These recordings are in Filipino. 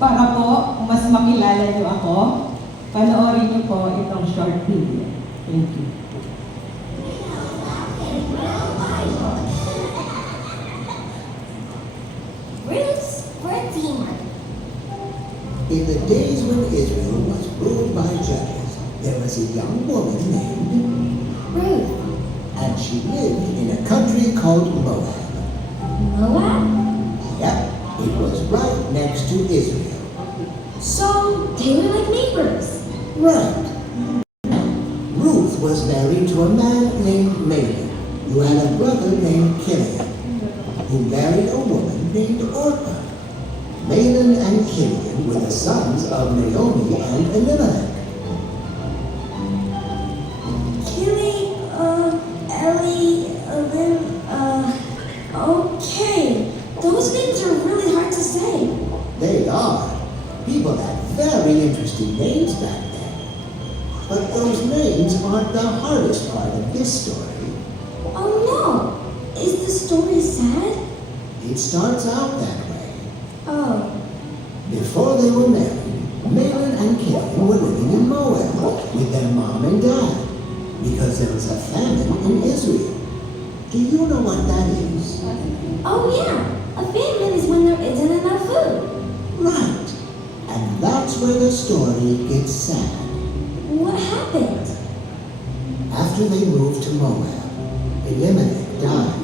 Para po, mas makilala niyo ako, panoorin niyo po itong short video. Thank you. Ruth's Redeemer. In the days when Israel was ruled by judges, there was a young woman named Ruth. and she lived in a country called Moab. Moab? Yep, it was right next to Israel. So they were like neighbors. Right. Ruth was married to a man named Mahlon, who had a brother named Kilian, who married a woman named Orpah. Mahlon and Kilian were the sons of Naomi and Elimelech. Okay. Those names are really hard to say. They are. People had very interesting names back then. But those names aren't the hardest part of this story. Oh no. Is the story sad? It starts out that way. Oh. Before they were married, Mahlon and Kilian were living in Moab with their mom and dad because there was a famine in Israel. Do you know what that is? Oh yeah. A famine is when there isn't enough food. Right. And that's where the story gets sad. What happened? After they moved to Moab, Elimelech died.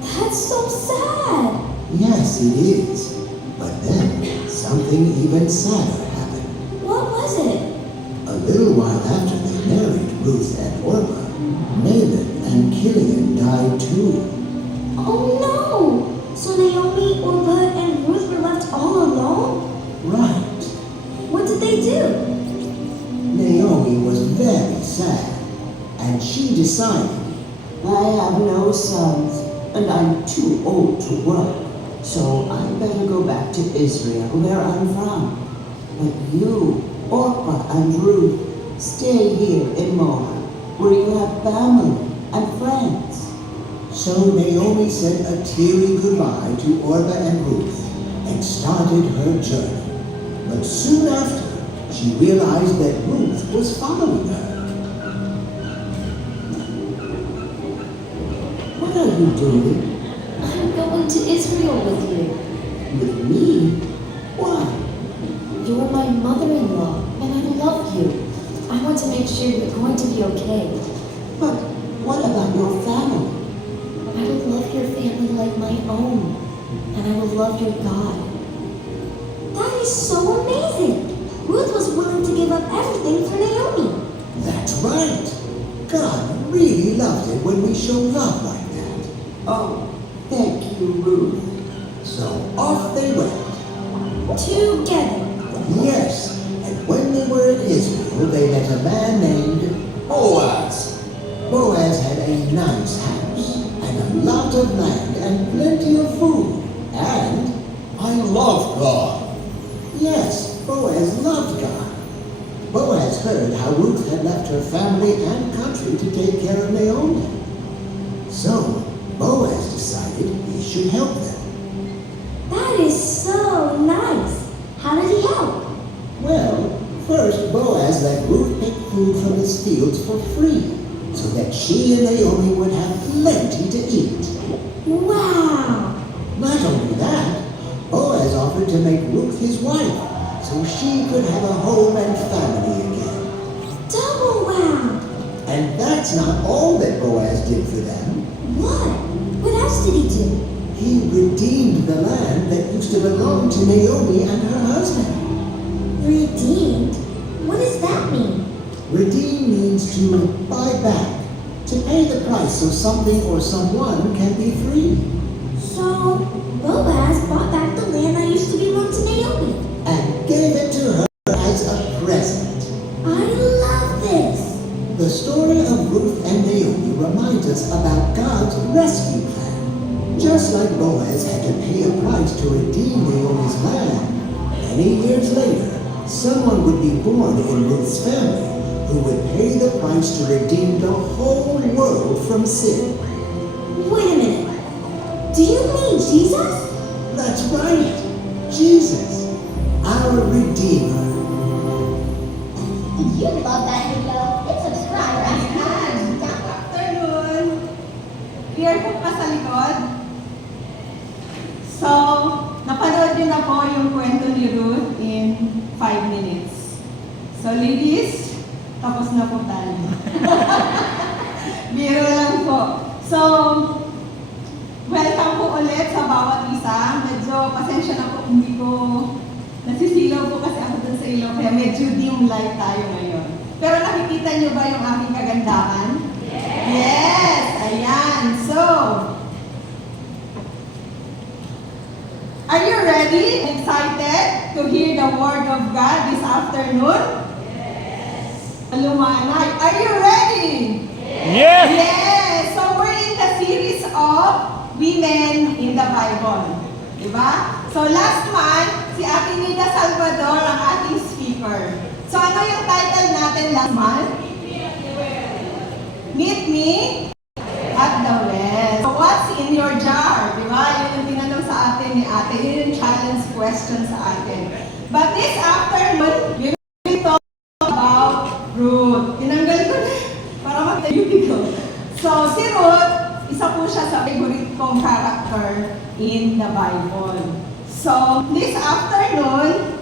That's so sad. Yes, it is. But then something even sadder happened. What was it? A little while after they married Ruth and Orpah, Mahlon and Kilian died too. Oh no! So Naomi, Orpah, and Ruth were left all alone? Right. What did they do? Naomi was very sad, and she decided, I have no sons, and I'm too old to work, so I better go back to Israel, where I'm from. But you, Orpah and Ruth, stay here in Moab, where you have family and friends. so Naomi said a teary goodbye to Orpah and Ruth and started her journey. But soon after, she realized that Ruth was following her. What are you doing? I'm going to Israel with you. With me? Why? You're my mother-in-law, and I love you. I want to make sure you're going to be okay. But what about your family? I will love your family like my own, and I will love your God. That is so amazing! Ruth was willing to give up everything for Naomi. That's right. God really loves it when we show love like that. Oh, thank you, Ruth. So off they went. Together. Yes, and when they were in Israel, they met a man named Boaz. Boaz had a nice house, and a lot of land, and plenty of food. And I love God. yes, Boaz loved God. Boaz heard how Ruth had left her family and country to take care of Naomi. So Boaz decided he should help them. That is so nice. How did he help? Well, first Boaz let Ruth pick food from his fields for free, so that she and Naomi would have plenty to eat. Wow. Not only that, Boaz offered to make Ruth his wife, so she could have a home and family again. Double wow. And that's not all that Boaz did for them. What? What else did he do? He redeemed the land that used to belong to Naomi and her husband. Redeemed? What does that mean? Redeem means to buy back, to pay the price so something or someone can be free. So, Boaz bought back the land that used to belong to Naomi. and gave it to her as a present. I love this. The story of Ruth and Naomi reminds us about God's rescue plan. Just like Boaz had to pay a price to redeem Naomi's land, many years later, someone would be born in Ruth's family who would pay the price to redeem the whole world from sin. Wait a minute. Do you mean Jesus? That's right, Jesus, our Redeemer. If you love that video, hit subscribe or ask Ayan. Afternoon. Clear po pa sa likod? So, napanood niyo na po yung kwento ni Ruth in 5 minutes. So, ladies, tapos na po tayo. Biro lang po. So, welcome po ulit sa bawat isa. Medyo pasensya na po, hindi ko nasisilaw po kasi ako dun sa ilaw, kaya medyo dim light tayo ngayon. Pero nakikita niyo ba yung aking kagandahan? Yes! Ayan. So, are you ready? Excited to hear the word of God this afternoon? Yes! Lumanay. Are you ready? Yes! Yes! So we're in the series of Women in the Bible. Diba? So last month, si Ate Nida Salvador ang ating speaker. So ano yung title natin last month? Meet me at the well. So what's in your jar? Diba? Yun yung tinanong sa atin ni Ate. Yun yung challenge question sa atin. But this afternoon, we will talk about Ruth. Tinanggal ko na para mag-beautiful. So si Ruth, isa po siya sa favorite kong character in the Bible. So this afternoon,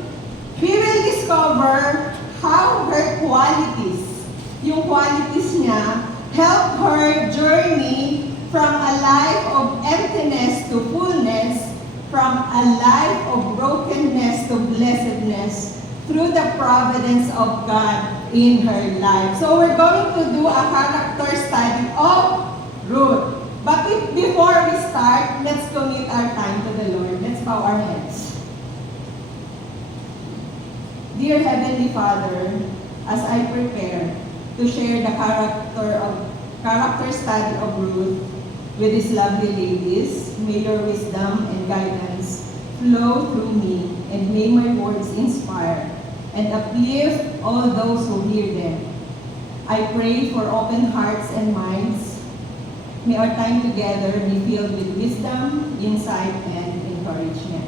we will discover how her qualities, yung qualities niya, help her journey from a life of emptiness to fullness, from a life of brokenness to blessedness, through the providence of God in her life. So we're going to do a character study of Ruth. But before we start, let's commit our time to the Lord. Let's bow our heads. Dear Heavenly Father, as I prepare to share the character study of Ruth with these lovely ladies, may your wisdom and guidance flow through me, and may my words inspire and uplift all those who hear them. I pray for open hearts and minds. May our time together be filled with wisdom, insight, and encouragement.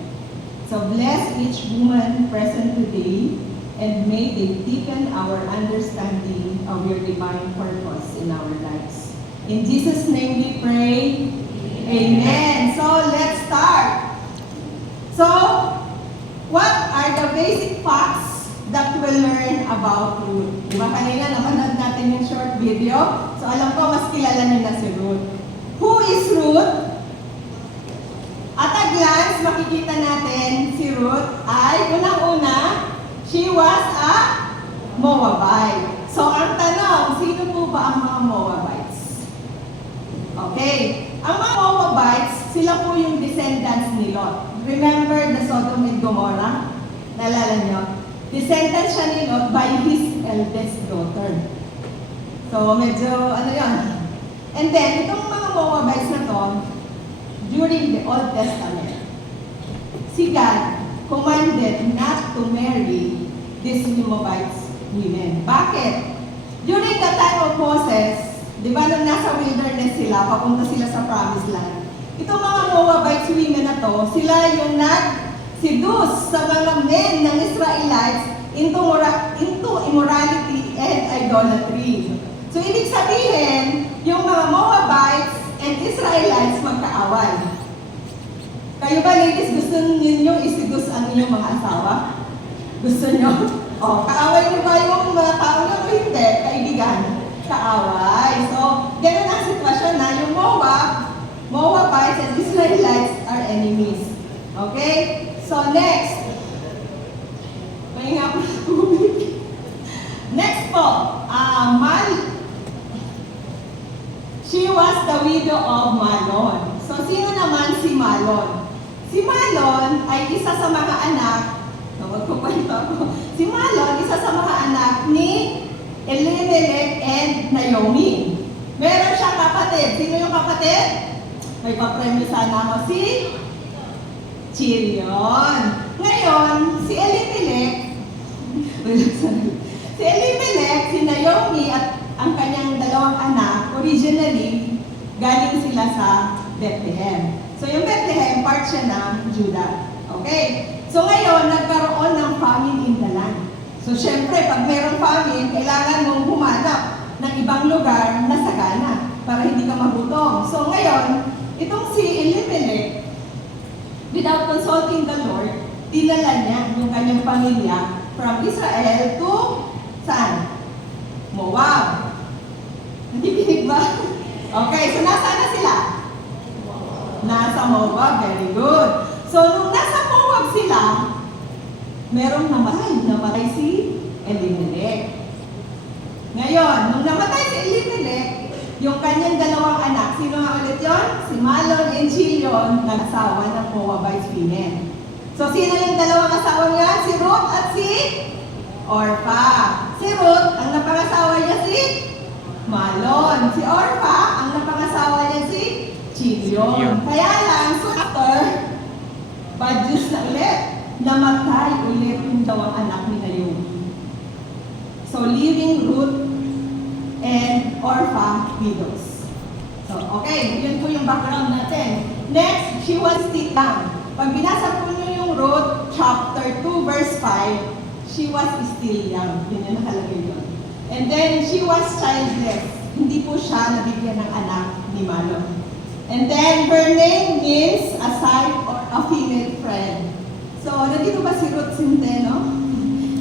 So bless each woman present today, and may they deepen our understanding of your divine purpose in our lives. In Jesus' name we pray. Amen. So let's start. So, what are the basic facts that we'll learn about Ruth? Diba kanina napanood natin yung short video? So alam ko mas kilala niyo na si Ruth. Who is Ruth? At a glance, makikita natin si Ruth ay unang-una, she was a Moabite. So ang tanong, sino po ba ang mga Moabites? Okay. Ang mga Moabites, sila po yung descendants ni Lot. Remember the Sodom and Gomorrah? Naalala nyo? Descendants siya ni Lot by his eldest daughter. So medyo ano yun. And then, itong mga Moabites na to, during the Old Testament, si God commanded not to marry these Moabites women. Bakit? During the time of Moses, di ba nung nasa wilderness sila, papunta sila sa promised land, itong mga Moabites women na to, sila yung nag-seduce sa mga men ng Israelites into immorality and idolatry. So, ibig sabihin, yung mga Moabites and Israelites magkaaway. Kayo ba, ladies, gusto ninyo iseduce ang inyong mga asawa? Gusto nyo? O, kaaway nyo ba yung mga tao nyo o hindi? Kaibigan? Kaaway. So, ganun ang sitwasyon na yung Moabites and Israelites are enemies. Okay? So, next. Pahinga po sa tubig. Next po, she was the widow of Mahlon. So, sino naman si Malon? Si Malon ay isa sa mga anak, magkukwento ako. Si Malon, isa sa mga anak ni Elimelech and Naomi. Meron siyang kapatid. Sino yung kapatid? May papremyo sana ako, si Chirion. Ngayon, si Elimelech, si Naomi at ang kanyang dalawang anak, originally, galing sila sa Bethlehem. So yung Bethlehem, part siya ng Judah. Okay? So ngayon, nagkaroon ng famine in the land. So syempre, pag mayroong famine, kailangan mong humanap ng ibang lugar na sagana para hindi ka magutom. So ngayon, itong si Elimelech, without consulting the Lord, dinala niya yung kanyang pamilya from Israel to saan? Moab. Nakikinig ba? Okay, so nasaan na sila? Nasa Moab, very good. So nung nasa Moab sila, merong namatay si Elimelech. Ngayon, nung namatay si Elimelech, yung kanyang dalawang anak, sino nga ulit yun? Si Malon and Chilion, nag-asawa ng Moabite women. So, sino yung dalawang asawa niya? Si Ruth at si Orpha. Si Ruth, ang napangasawa niya si Malon. Si Orpha, ang napangasawa niya si Chilion. Kaya lang, so after, bad news na ulit, namatay ulit yung dalawang anak ni Naomi. So, leaving Ruth and Orpha widows. So, okay, yun po yung background natin. Next, she was still young. Pag binasa po niyo yung Ruth chapter 2 verse 5, she was still young. Yun yung nakalagay doon. And then, she was childless. Hindi po siya nabigyan ng anak ni Malon. And then, her name means a side or a female friend. So, nandito ba si Ruth Centeno?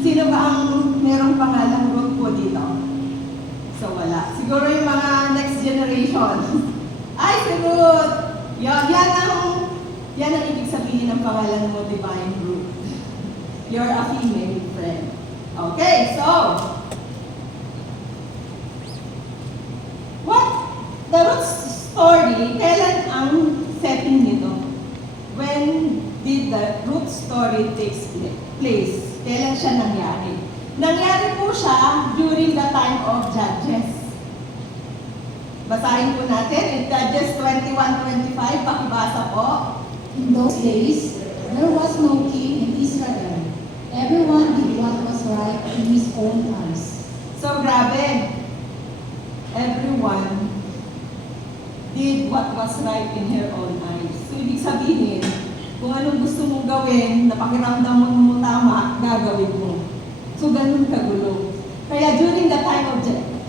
Sino ba ang merong pangalang Ruth po dito? So, wala. Siguro yung mga next generation. Ay, si Ruth! Yan ang ibig sabihin ng pangalan mo, Divine Ruth. You're a female friend. Okay, so, the Ruth story, kailan ang setting nito? When did the Ruth story takes place? Kailan siya nangyari? Nangyari po siya during the time of Judges. Basahin po natin in Judges 21:25, pakibasa po. In those days, there was no king in Israel. Everyone did what was right in his own eyes. So grabe. Everyone did what was right in her own eyes. So ibig sabihin, kung anong gusto mong gawin, na pakiramdam mo tama, gagawin mo. So ganun kagulo. Kaya during the time of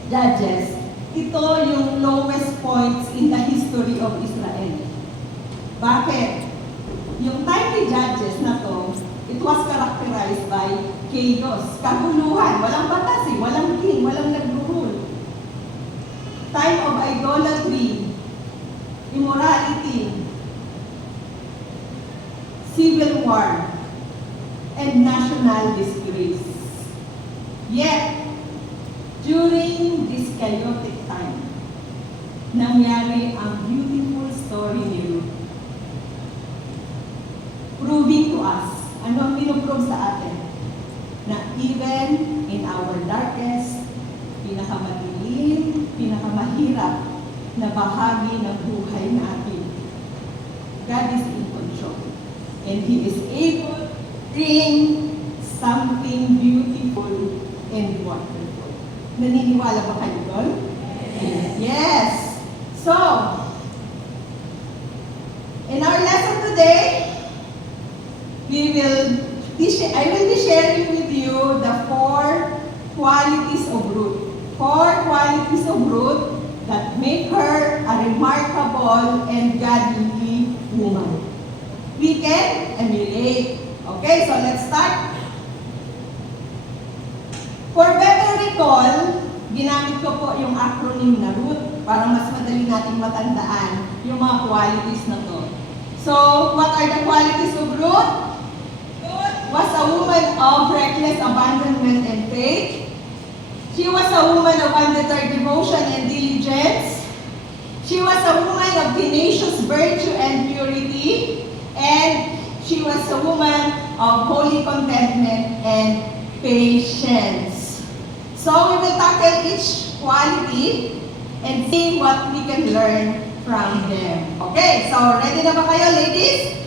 Judges, ito yung lowest points in the history of Israel. Bakit? Yung time ni Judges na to, it was characterized by chaos, kaguluhan, walang batas walang king, walang nag-rule. Time of idolatry, immorality, civil war, and national disgrace. Yet, during this chaotic time, nangyari ang beautiful story ni Ruth. Proving to us, ano ang pinuprove sa atin? Na even in our darkest, pinakamadilim, pinakamahirap na bahagi ng buhay natin, God is in control. And He is able to bring something beautiful and wonderful. Naniniwala ba kayo doon? Yes! So, in our lesson today, I will be sharing with you the 4 qualities of Ruth. 4 qualities of Ruth that make her a remarkable and godly woman. We can emulate. Okay, so let's start. For better recall, ginamit ko po yung acronym na Ruth para mas madali nating matandaan yung mga qualities na to. So, what are the qualities of Ruth? Ruth was a woman of reckless abandonment and faith. She was a woman of undeterred devotion and diligence. She was a woman of tenacious virtue and purity, and she was a woman of holy contentment and patience. So we will tackle each quality and see what we can learn from them. Okay, so ready na ba kayo, ladies?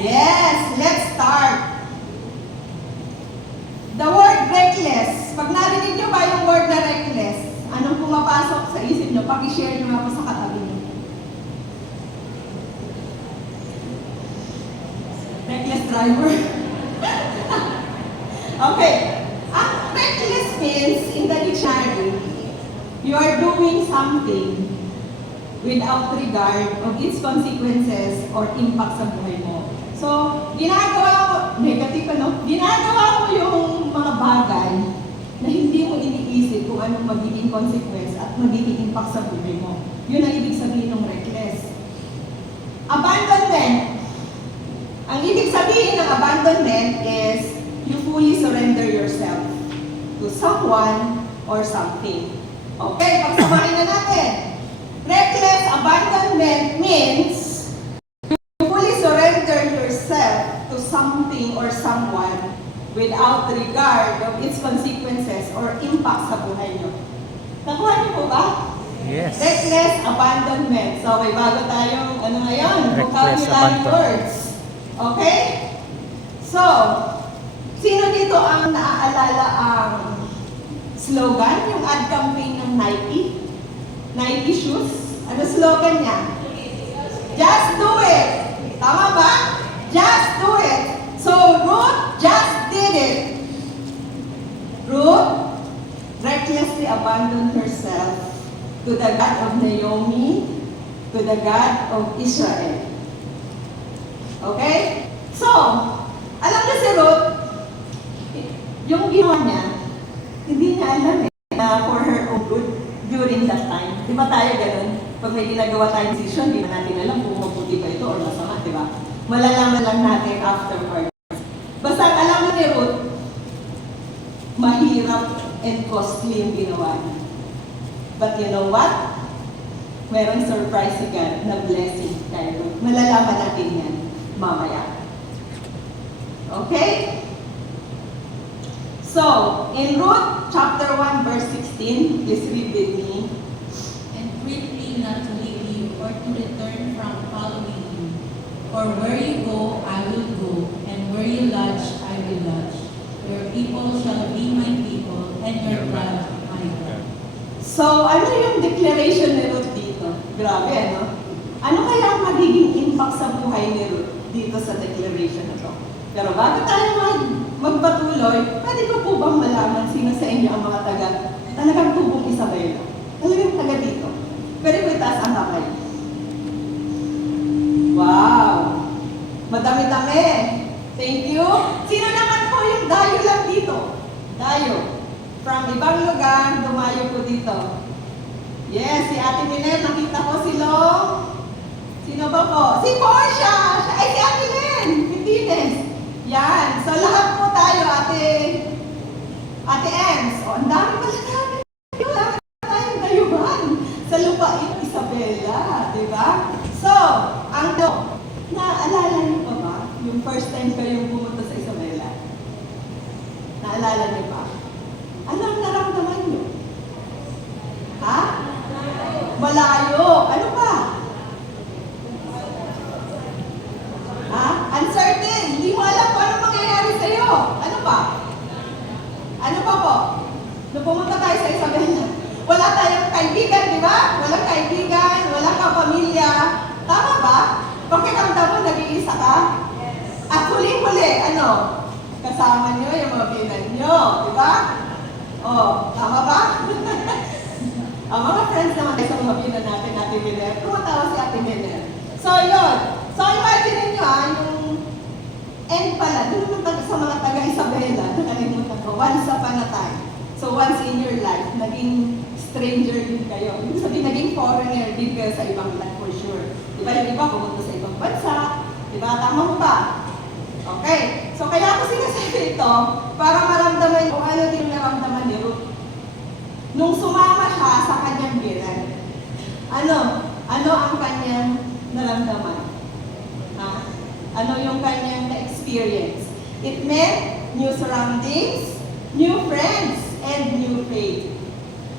Yes, let's start. The word reckless. Pag narinig nyo ba yung word na reckless, anong pumapasok sa isip nyo? Pag-share nyo ako sa katabi nyo. Reckless driver. Okay. Ang reckless means, in the dictionary, you are doing something without regard of its consequences or impact sa buhay mo. So, ginagawa mo, negative ano? Ginagawa mo yung mga bagay na hindi mo iniisip kung anong magiging consequence at magiging impact sa buhay mo. Yun ang ibig sabihin ng reckless. Abandonment. Ang ibig sabihin ng abandonment is you fully surrender yourself to someone or something. Okay, pagsamahin na natin. Reckless abandonment means you fully surrender yourself to something or someone without regard of its consequences or impact sa buhay nyo. Nakuha niyo po ba? Yes. Reckless abandonment. So may bago tayong ano ngayon, Reckless vocabulary abandon. words. Okay? So, sino dito ang naaalala ang slogan, yung ad campaign ng Nike? Nike shoes? Ano slogan niya? Just do it! Tama ba? Just do it! So, Ruth just did it. Ruth recklessly abandoned herself to the God of Naomi, to the God of Israel. Okay? So, alam niyo si Ruth, yung ginawa niya, hindi niya alam na for her own good during that time. Di ba tayo ganun? Pag may ginagawa tayong decision, di na natin alam kung mabuti ba ito or masama, di ba? Malalaman lang natin afterwards. Basta ang alam mo ni Ruth, mahirap and costly yung ginawa niya. But you know what? Merong surprise si God na blessing kay Ruth. Malalaman natin yan mamaya. Okay? So, in Ruth chapter 1 verse 16, please read with me. And pray me not to leave you or to return from following you. For where you go, I will go, and where you lodge, I will lodge. Your people shall be my people, and your God my God. So, ano yung declaration ni Ruth dito? Grabe, ano? Ano kaya ang magiging impact sa buhay ni Ruth dito sa declaration na to? Pero bago tayo magpatuloy, pwede ko po bang malaman sino sa inyo ang mga talagang tubong Isabela? Talagang taga dito. Pero ko itaas ang kamay. Wow! Madami-dami! Thank you! Sino naman po yung dayo lang dito? Dayo. From ibang lugar, dumayo po dito. Yes, si Ate Miner, nakita ko si Long. Sino ba po? Si Portia! Ay, si Ate Len! Fitines! Yan. So, lahat po tayo, Ate Ems. O, ang dami pala namin. Wala tayong dayuhan sa lupain Isabela. Diba? So, naalala niyo pa ba yung first time kayong pumunta sa Isabela? Naalala niyo pa? Ano ang naramdaman niyo? Ha? Malayo. Ano pa? Ha? Uncertain. Hindi mo alam kung ano mangyayari sa'yo. Ano pa? Ano pa po? Nung pumunta tayo sa Isabela, wala tayong kaibigan, di ba? Walang kaibigan, walang kapamilya. Tama ba? Pakiramdam mo, nag-iisa ka? At huling-huli, ano? Kasama nyo yung mga binan nyo, di ba? Oh, tama ba? Ang mga friends naman sa mga binan natin, Ate Miller, tumatawa si Ate Miller. So, yun. So, imagine nyo yung end pala, doon naman sa mga taga-Isabela, nakalimutan ko, once upon a time. So, once in your life, naging stranger din kayo. Ibig sabihin, naging foreigner din kayo sa ibang land for sure. Diba yung iba pumunta sa ibang bansa? Diba? Tama mo ba? Okay. So, kaya ako sinasabi ito, para maramdaman kung ano din naramdaman ni Ruth. Nung sumama siya sa kanyang binan, ano? experience. It meant new surroundings, new friends, and new faith.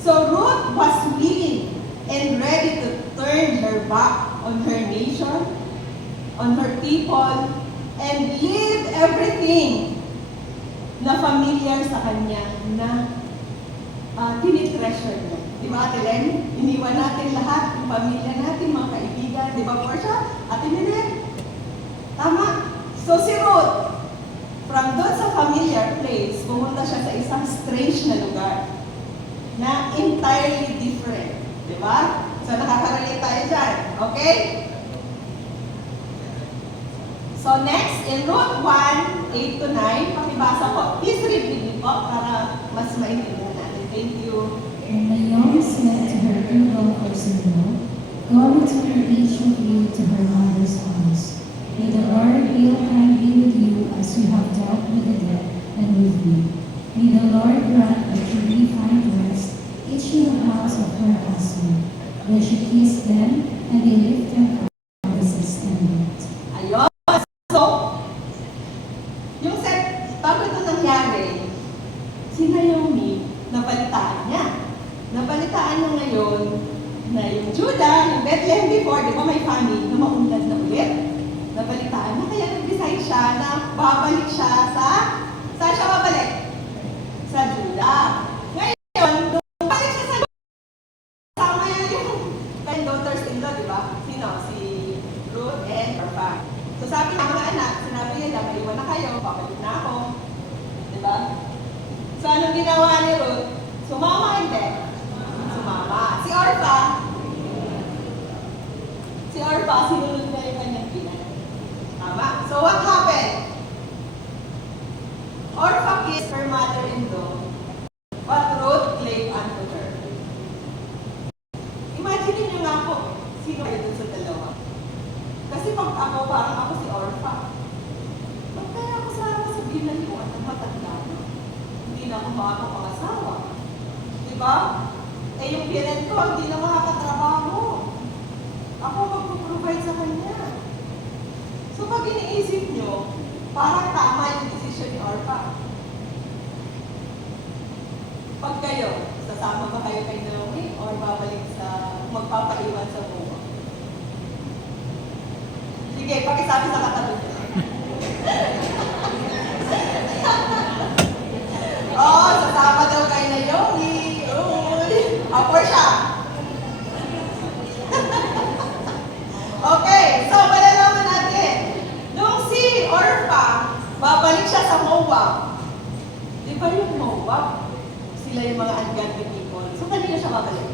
So Ruth was willing and ready to turn her back on her nation, on her people, and leave everything na familiar sa kanya na tinitreasure niya. Di ba, Ate Len? Iniwan natin lahat, yung pamilya natin, mga kaibigan. Di ba, Portia? Ate Minen? Tama. So si Ruth, from doon sa familiar place, pumunta siya sa isang strange na lugar na entirely different. Di ba? So nakaka-relate tayo dyan. Okay? So next, in Ruth 1, 8 to 9, pakibasa po. Please read with me po para mas maintindihan natin. Thank you. And Naomi said to her two daughters-in-law, "Go return each of you to her mother's house. May the Lord deal kindly with you as you have dealt with the dead and with me. May the Lord grant that you may find rest, each in the house of her husband." Then she kissed them, and they lifted up their voices and wept. Ayun. So, yung bago ito nangyari, si Naomi, nabalitaan niya. Nabalitaan niya ngayon na yung Judah, yung Bethlehem before, di ba may family na maunlad na ulit? Nabalitaan niya, kaya nag-decide siya na babalik siya saan siya babalik? Sa Judah. Ngayon, nung balik siya sa Judah, kasama niya yung kanyang daughters-in-law, di ba? Sino? Si Ruth and Orpah. So sabi ng mga anak, sinabi nila, maiwan na kayo, babalik na ako. Di ba? So anong ginawa ni Ruth? Sumama, hindi. Sumama. Si Orpah, sinunod na yung kanyang pinag. Tama? So what happened? Orpah kissed her mother-in-law, but Ruth clave unto her. Imagine niyo nga po, sino kayo dun sa dalawa? Kasi pag ako, parang ako si Orpah. Ba't kaya ako sa binaliwan ng matanda mo? Hindi na ako makakapangasawa. Diba? Eh yung parent ko, hindi na makakatrabaho. Ako magpo-provide sa kanya. So pag iniisip nyo, parang tama yung decision ni Orpah. Pag kayo, sasama ba kayo kay Naomi or babalik sa magpapaiwan sa buwa? Sige, pakisabi sa katabi nyo. Oh, sasama daw kay Naomi. Uy, ako siya. Okay, so malalaman natin. Nung si Orpah, babalik siya sa Moab. Di ba yung Moab? Sila yung mga ungodly people. So kanina siya babalik.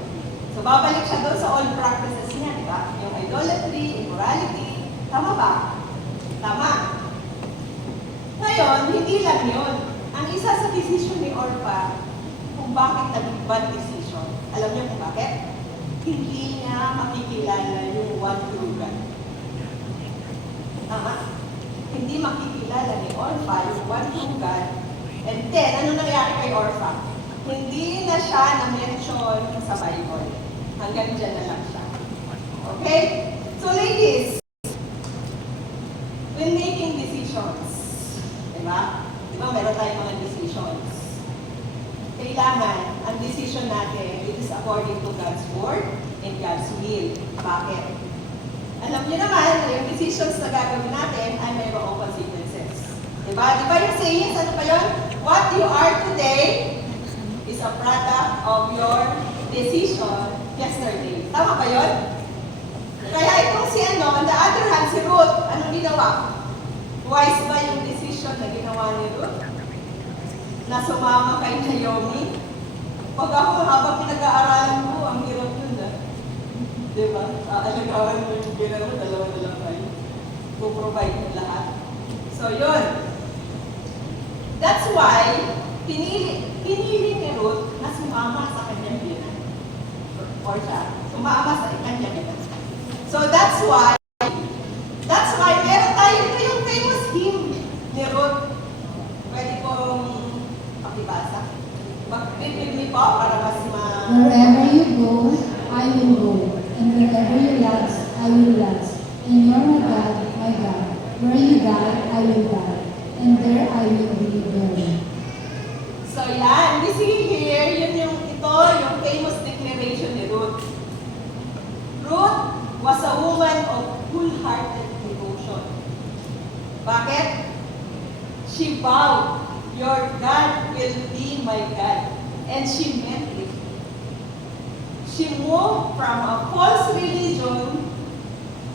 So babalik siya doon sa old practices niya, di ba? Yung idolatry, immorality. Tama ba? Tama. Ngayon, hindi lang yun. Ang isa sa decision ni Orpah, kung bakit naging bad decision, alam niyo kung bakit? Hindi niya makikilala yung one true God. Tama? Hindi makikilala ni Orpah yung one true God. And then, ano nangyari kay Orpah? Hindi na siya na-mention sa Bible. Hanggang dyan na lang siya. Okay? So ladies, when making decisions, diba? Diba meron tayong mga decisions. Kailangan, ang decision natin, it is according to God's Word and God's will. Bakit? Alam niyo naman, yung decisions na gagawin natin ay mayroong consequences. Diba? Diba yung saying, ano pa yun? What you are today is a product of your decision yesterday. Tama ba yun? Kaya itong si on the other hand, si Ruth, anong ginawa? Wise ba yung decision na ginawa ni Ruth? Na sumama kay Naomi? Pag ako, habang pinag-aaralan mo, ang hirap yun ah. Diba? Alagawan mo yung ginawa mo, dalawa na lang kayo. Puprovide mo lahat. So yun. That's why, pinili ni Ruth na sumama sa kanyang binan. Or siya, sumama sa kanyang binan. So that's why meron tayo, ito yung famous hymn ni Ruth. Pwede kong pakibasa. Read me po para mas Wherever you go, I will go, and wherever you lodge, I will lodge. And you're my God, my God. Where you die, I will die. wholehearted devotion. Bakit? She vowed, your God will be my God. And she meant it. She moved from a false religion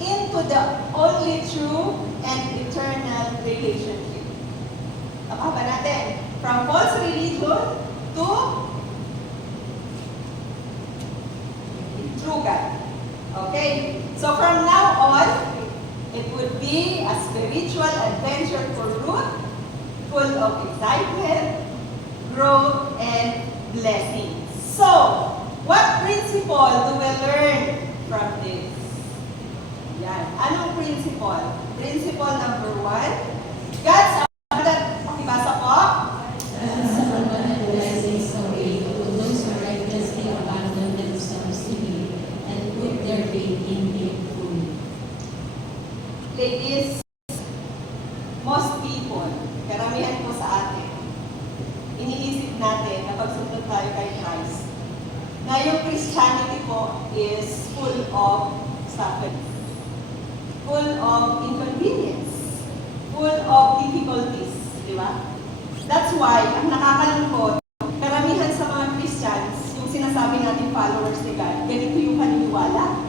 into the only true and eternal relationship. Tama ba natin? From false religion to true God. Okay? So from now on, it would be a spiritual adventure for Ruth, full of excitement, growth, and blessing. So, what principle do we learn from this? Yan. Anong principle? Principle number 1, God's abundant, pakibasa po. God's abundant blessings away to those who righteously abandon themselves to Him and put their faith in Him fully. Ladies, most people, karamihan po sa atin, iniisip natin na pagsunod tayo kay Christ, na yung Christianity po is full of suffering, full of inconvenience, full of difficulties, di ba? That's why, ang nakakalungkot, karamihan sa mga Christians, yung sinasabi natin followers ni God, ganito yung paniniwala.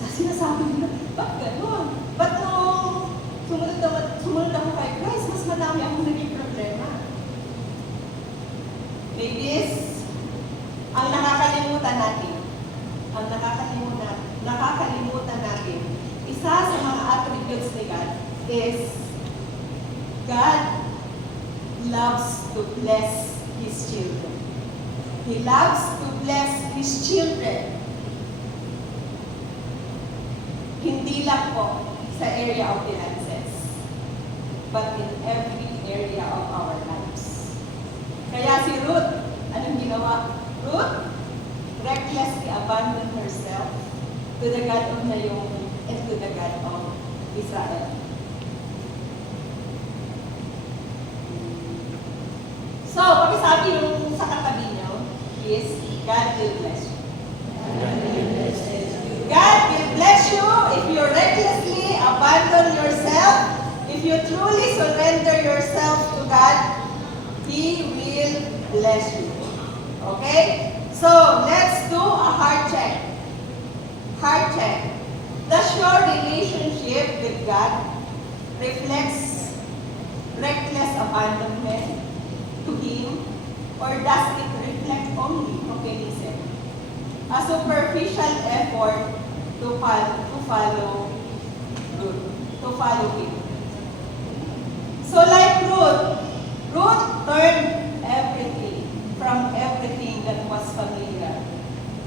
Sa sinasabi nila, ba't gano'n? Ba't nung sumunod ako kay Christ, mas madami akong naging problema? Ladies, ang nakakalimutan natin, isa sa mga attributes ni God is God loves to bless His children. He loves to bless His children. Hindi lang po sa area of finances, but in every area of our lives. Kaya si Ruth, anong ginawa? Ruth recklessly abandoned herself to the God of Naomi and to the God of Israel. So, pakisabi yung sa katabi niyo is, God will bless you. God will bless you if you recklessly abandon yourself, if you truly surrender yourself to God, He will bless you. Okay? So, let's do a heart check. Heart check. Does your relationship with God reflects reckless abandonment to Him, or does it reflect only optimism? A superficial effort to follow Him. So like Ruth turned everything from everything that was familiar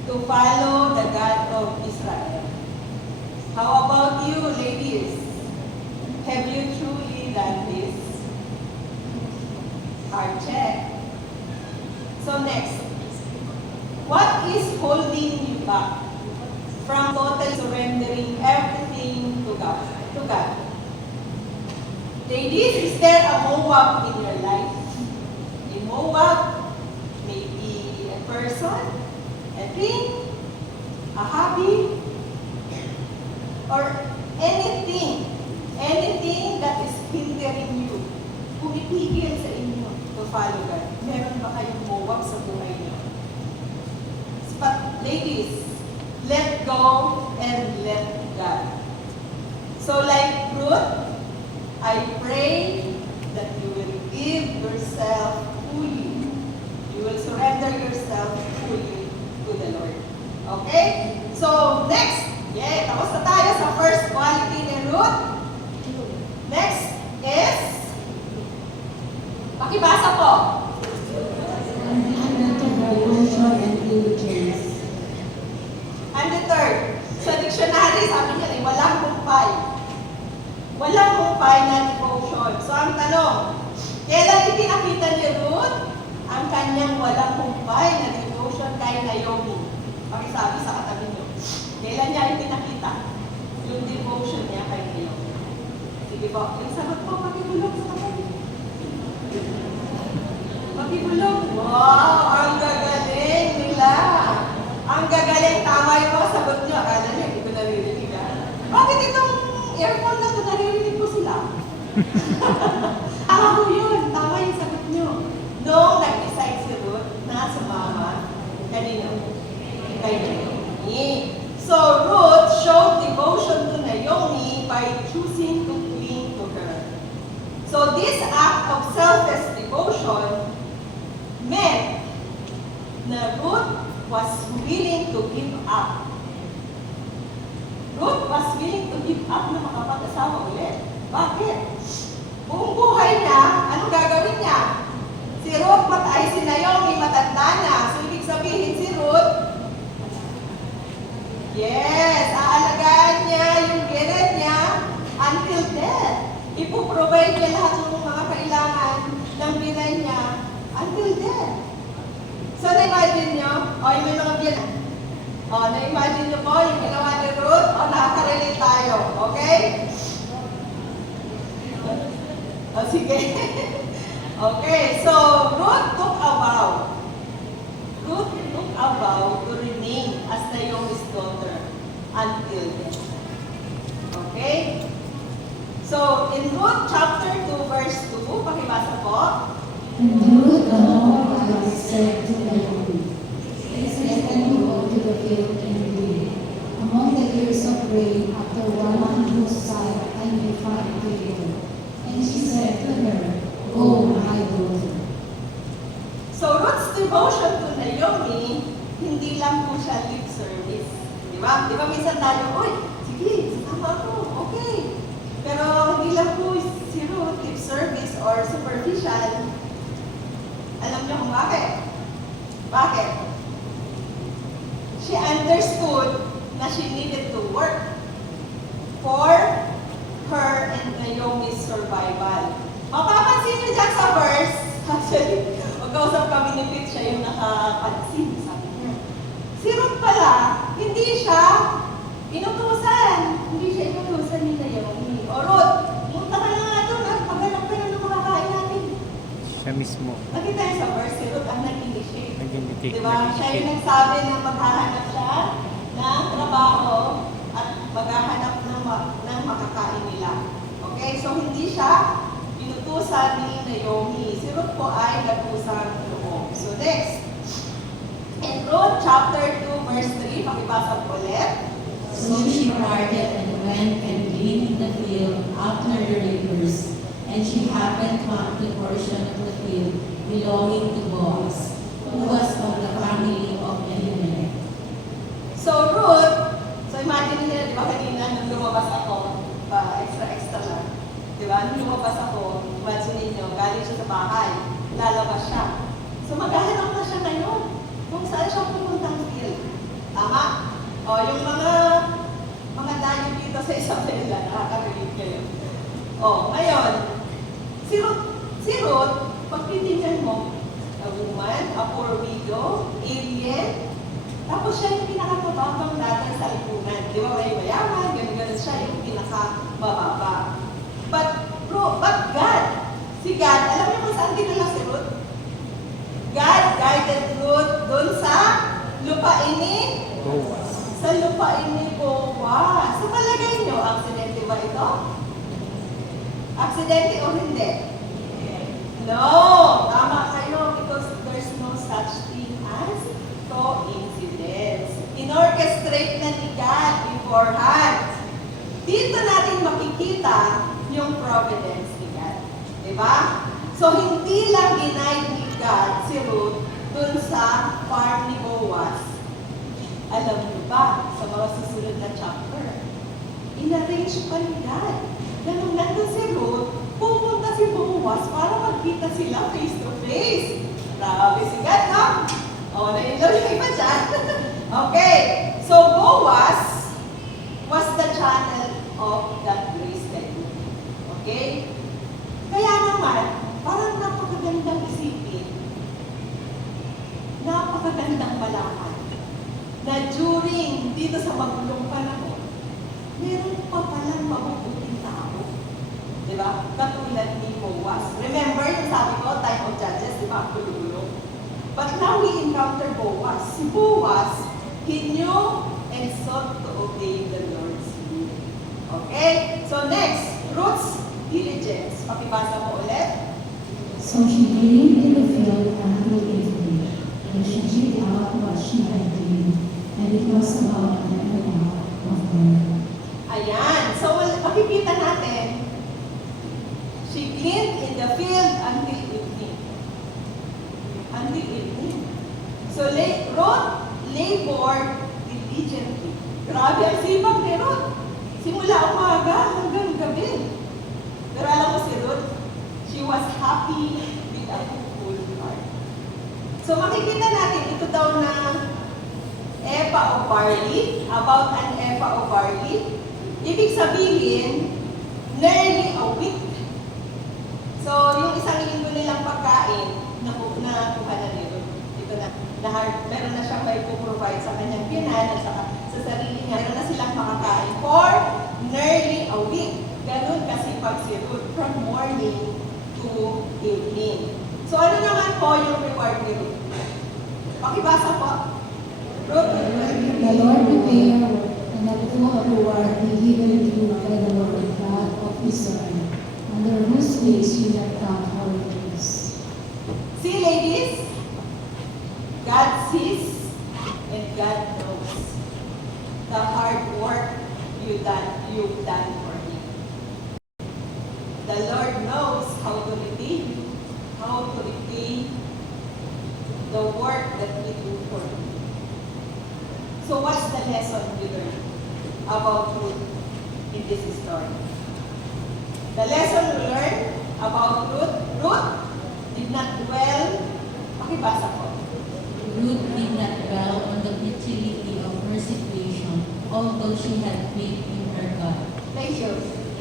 to follow the God of Israel. How about you, ladies? Have you truly done this? Heart check. So next, what is holding you back from totally surrendering everything to God? Ladies, is there a Moab in your life? A Moab may be a person, a thing, a hobby, or anything that is hindering you, pumipigil sa inyo to follow God. Meron ba kayong Moab sa buhay niyo? But ladies, let go and let God. So like Ruth, I pray that you will give yourself fully. You will surrender yourself fully to the Lord. Okay? So next, tapos na tayo sa first quality ni Ruth. Next is, pakibasa po. Devotion and diligence. And the third, sa dictionary, sabi niya, walang humpay. Walang humpay na devotion. So ang tanong, kailan ipinakita ni Ruth ang kanyang walang humpay na devotion kay Naomi? Pakisabi sa katabi niyo. Kailan niya ipinakita yung devotion niya kay Naomi? Sige po, yung sagot po, pakibulong sa katabi. Pakibulong. Wow, ang gagaling nila. Ang gagaling, tama yung mga sagot niyo. Akala niyo, hindi ko naririnig. Bakit itong choosing to cling to her. So this act of selfless devotion meant na Ruth was willing to give up. Ruth was willing to give up na makapag-asawa ulit. Bakit? Buong buhay niya, anong gagawin niya? Si Ruth ay si Naomi, matanda na. So, ibig sabihin si Ruth, yes, aalagaan niya yung biret niya until death. Ipoprovide niya lahat ng mga kailangan ng biret niya until death. So, na-imagine niyo, yung may mga biret. Na-imagine niyo po yung ginawa ni Ruth, nakaka-relate tayo, okay? Sige. Okay, so Ruth took a vow. Ruth took a vow to remain as Naomi's daughter until death. Okay? So, in Ruth chapter 2, verse 2, pakibasa po. And Ruth the Moabite said to Naomi, let them go to the field and reap among the ears of grain after one on whose side I may find favor. And she said to her, Go, my daughter. So, Ruth's devotion to Naomi, hindi lang po siya lip service. Di ba? Di ba minsan tayo, uy, sige, sama ko, okay. Pero hindi lang po si Ruth lip service or superficial. Alam niyo kung bakit? Bakit? She understood na she needed to work for her and Naomi's survival. Mapapansin niyo dyan sa verse, actually, magkausap kami ni Pete, siya yung nakapansin, sabi niya. Si Ruth pala, hindi siya inutusan. Hindi siya inutusan ni Naomi. O Ruth, punta ka na nga doon at maghanap ka na ng makakain natin. Siya mismo. Nakita niyo sa verse, si Ruth ang nag-initiate. Nag-indicate. Diba? Siya yung nagsabi na maghahanap siya ng trabaho at maghahanap ng makakain nila. Okay? So, hindi siya inutusan ni Naomi. Si Ruth po ay nag-usang loob. So, next. In Ruth chapter 2, verse 3, pakibasa po ulit. So she parted and went and gleaned in the field after the reapers, and she happened to have the portion of the field belonging to Boaz, who was of the family of Elimelech. So, Ruth, so imagine niyo, di ba kanina, nung lumabas ako, extra lang. Di ba? Nung lumabas ako, imagine niyo, galing siya sa bahay, lalabas siya. So, maghahanap na siya ngayon kung saan siya pupuntang field. Tama? O, yung mga dayo dito sa Isabela, nakaka-relate kayo. O, ngayon, si Ruth, pag titignan mo, a woman, a poor widow, alien, tapos siya yung pinakamababang natin sa lipunan. Di ba may mayaman, ganun-ganun siya yung pinakamababa. But God, si God, alam niyo kung saan dinala si Ruth? God guided Ruth dun sa lupain ni Boaz. Sa lupain ni Boaz. Sa palagay niyo, aksidente ba ito? Aksidente o hindi? No! Tama kayo because there's no such thing as coincidence. Inorchestrate na ni God beforehand. Dito natin makikita yung providence ni God. Diba? So, hindi lang ginaid ni God si Ruth dun sa farm ni Boaz. Alam niyo ba, sa mga susunod na chapter, in-arrange pa ni God na nung nandun si Ruth, pupunta si Boaz para magkita sila face to face. Grabe si God, no? O, nailaw yung iba dyan. Okay, so Boaz was the channel of that grace kay Ruth. Okay? Kaya naman, parang napakagandang isipin, napakagandang malaman, na during dito sa magulong panahon, meron pa palang mabubuting tao. Diba? Katulad ni Boaz. Remember yung sabi ko, time of Judges, di ba? Gulo-gulo. But now we encounter Boaz. Si Boaz, he knew and sought to obey the Lord's will. Okay? So next, Ruth's diligence. Pakibasa mo ulit. So she gleaned in the field until evening, and she did out what she had gleaned, and it was about an hour of her. Ayan. So, makikita natin gleaned in the field until evening. Until evening. So Ruth labored diligently. Grabe ang sipag ni Ruth. Simula umaga hanggang gabi. Pero alam mo si Ruth, she was happy with a full heart. So makikita natin ito daw na epa of barley, about an epa of barley. Ibig sabihin, nearly a week. So yung isang linggo nilang pagkain, nakuha na ni Ruth. Ito na, meron na siyang may provide sa kanyang binan at sa sarili niya. Meron na silang makakain for nearly a week. Ganun kasipag si Ruth from morning to evening. So ano naman po yung reward ni Ruth? Pakibasa po. Ruth, The Lord prepare and a full reward be given to you by the Lord God of Israel, under whose ways you have done our days. see ladies, God sees and God knows the hard work you've done for Him. The Lord knows how to repay the work that we do for Him. So what's the lesson we learn about Ruth in this story? The lesson we learn about Ruth did not dwell, pakibasa po. Ruth did not dwell on the futility of her situation, although she had faith in her God. Thank you.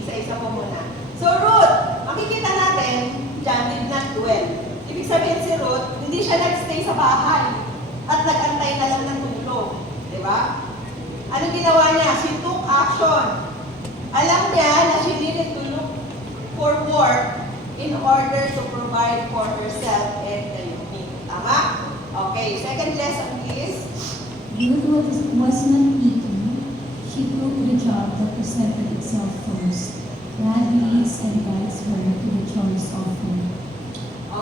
Isa-isa po muna. So Ruth, makikita natin, dyan did not dwell. Ibig sabihin si Ruth, hindi siya nagstay sa bahay at nag-antay na lang ng tulong. Di ba? Ano ginawa niya? She took action. Alam niya na she needed to look for work in order to provide for herself and the unit. Tama? Okay, second lesson is, Ruth was not picky. She took the job that presented itself first. God leads and guides her to the choice of him.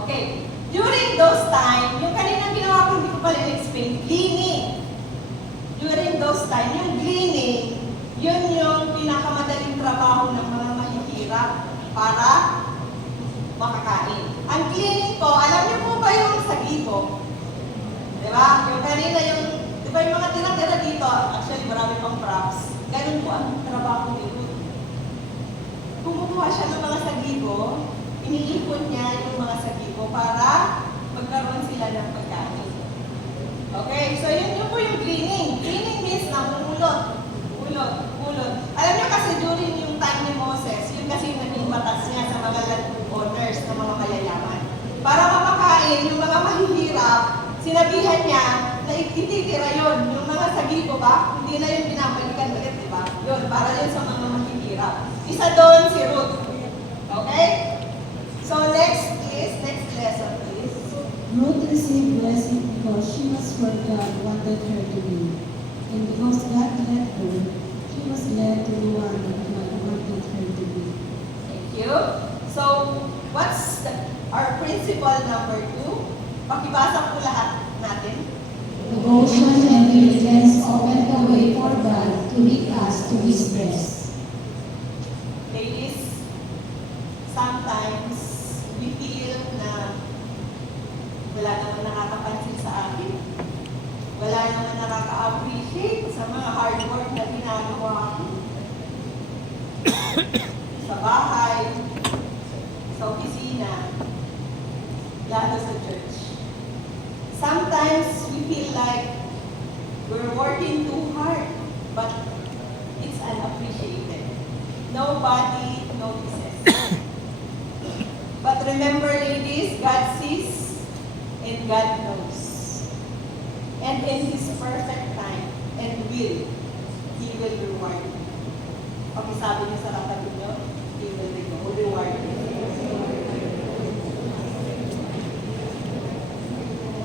okay, during those time, yung kaninang ginawa ko, hindi ko pala explain, gleaning. During those time, yung gleaning, yun yung pinakamadaling trabaho ng mga mahihirap para makakain. Ang gleaning po, alam niyo po ba yung sagibo? Diba? Yung kanina yung, diba yung mga tira-tira dito, actually marami pang props. Ganun po ang trabaho ni Ruth. Kumukuha siya ng mga sagibo, iniipon niya yung mga sagibo para magkaroon sila ng pagkain. Okay, so yun po yung cleaning. Cleaning means namumulot. Ulot. Alam niyo kasi during yung time ni Moses, yun kasi yung naging batas niya sa mga land owners na mga mayayaman. Para mapakain yung mga mahihirap, sinabihan niya na ititira yun. Yung mga sagibo ba, hindi na yung binabalikan ulit, di ba? Yun, para yun sa mga mahihirap. Isa doon si Ruth. Okay? So next lesson please. Ruth received blessing because she was where God wanted her to be. And because God led her, she was led to the one that God wanted her to be. Thank you. So, what's our principle number 2? Pakibasa po lahat natin. Devotion and diligence open the way for God to lead us to His rest. Ladies, sometimes we feel na wala naman nakakapansin sa akin. Wala naman nakaka-appreciate sa mga hard work na ginagawa ko. Sa bahay, sa opisina, lalo sa church. Sometimes we feel like we're working too hard, but it's unappreciated. Nobody notices. But remember, ladies, God sees and God knows. And in His perfect time and will, He will reward you. Okay, sabi niyo sa katabi niyo, He will reward you.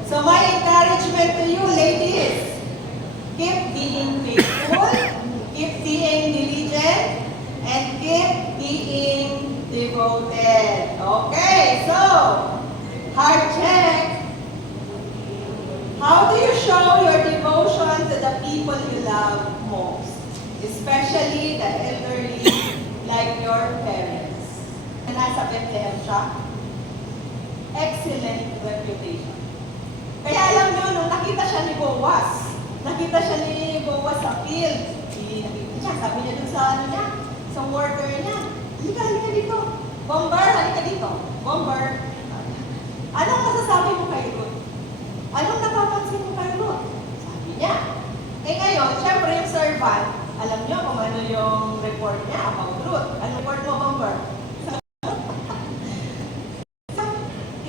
So my encouragement to you, ladies, keep being faithful, keep being diligent, and keep being devoted. Okay, so, heart check. How do you show your devotion to the people you love most? Especially the elderly, like your parents. And nasa Bethlehem siya? Excellent reputation. Kaya alam nyo, nung nakita siya ni Boaz sa field, nakita niya, sabi niya dun sa ano niya, sa worker niya, halika dito. Bomber, halika dito. Bomber. Anong masasabi mo kay Ruth? Anong napapansin mo kay Ruth? Sabi niya. Eh ngayon, syempre yung servant, alam niyo kung ano yung report niya about Ruth. Ano report mo, Bomber? Sa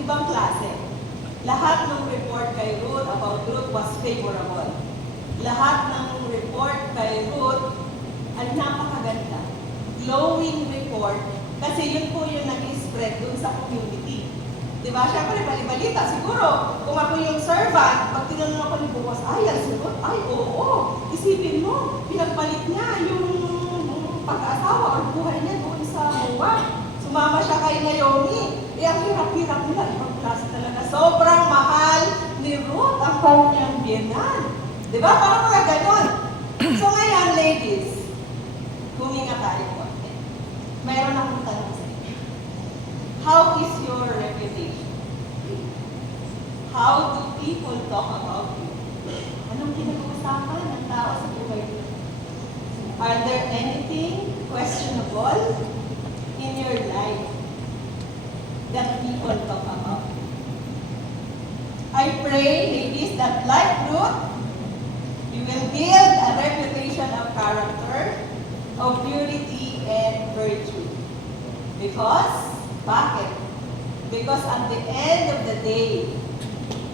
ibang klase. Lahat ng report kay Ruth about Ruth was favorable. Lahat ng report kay Ruth ay napakaganda. Glowing report, kasi yun po yung nag-spread dun sa community. Diba? Siyempre, balibalita. Siguro, kung ako yung servant, pag tinanong ako ni Boaz, ay, si Ruth, ay, oo. Isipin mo, pinagpalit niya yung pag-asawa o buhay niya doon sa Moab. Sumama siya kay Naomi. Eh, ang hirap-hirap nila, ibang klase talaga. Sobrang mahal ni Ruth ang kanyang biyenan. Diba? Parang mga ganon. So ngayon, ladies, huminga tayo po. Mayroon akong tanong sa inyo. How is your reputation? How do people talk about you? Anong pinag-uusapan ng tao sa buhay niyo? Are there anything questionable in your life that people talk about? I pray, ladies, that like Ruth, you will build a reputation of character, of purity, and virtue. Bakit? Because at the end of the day,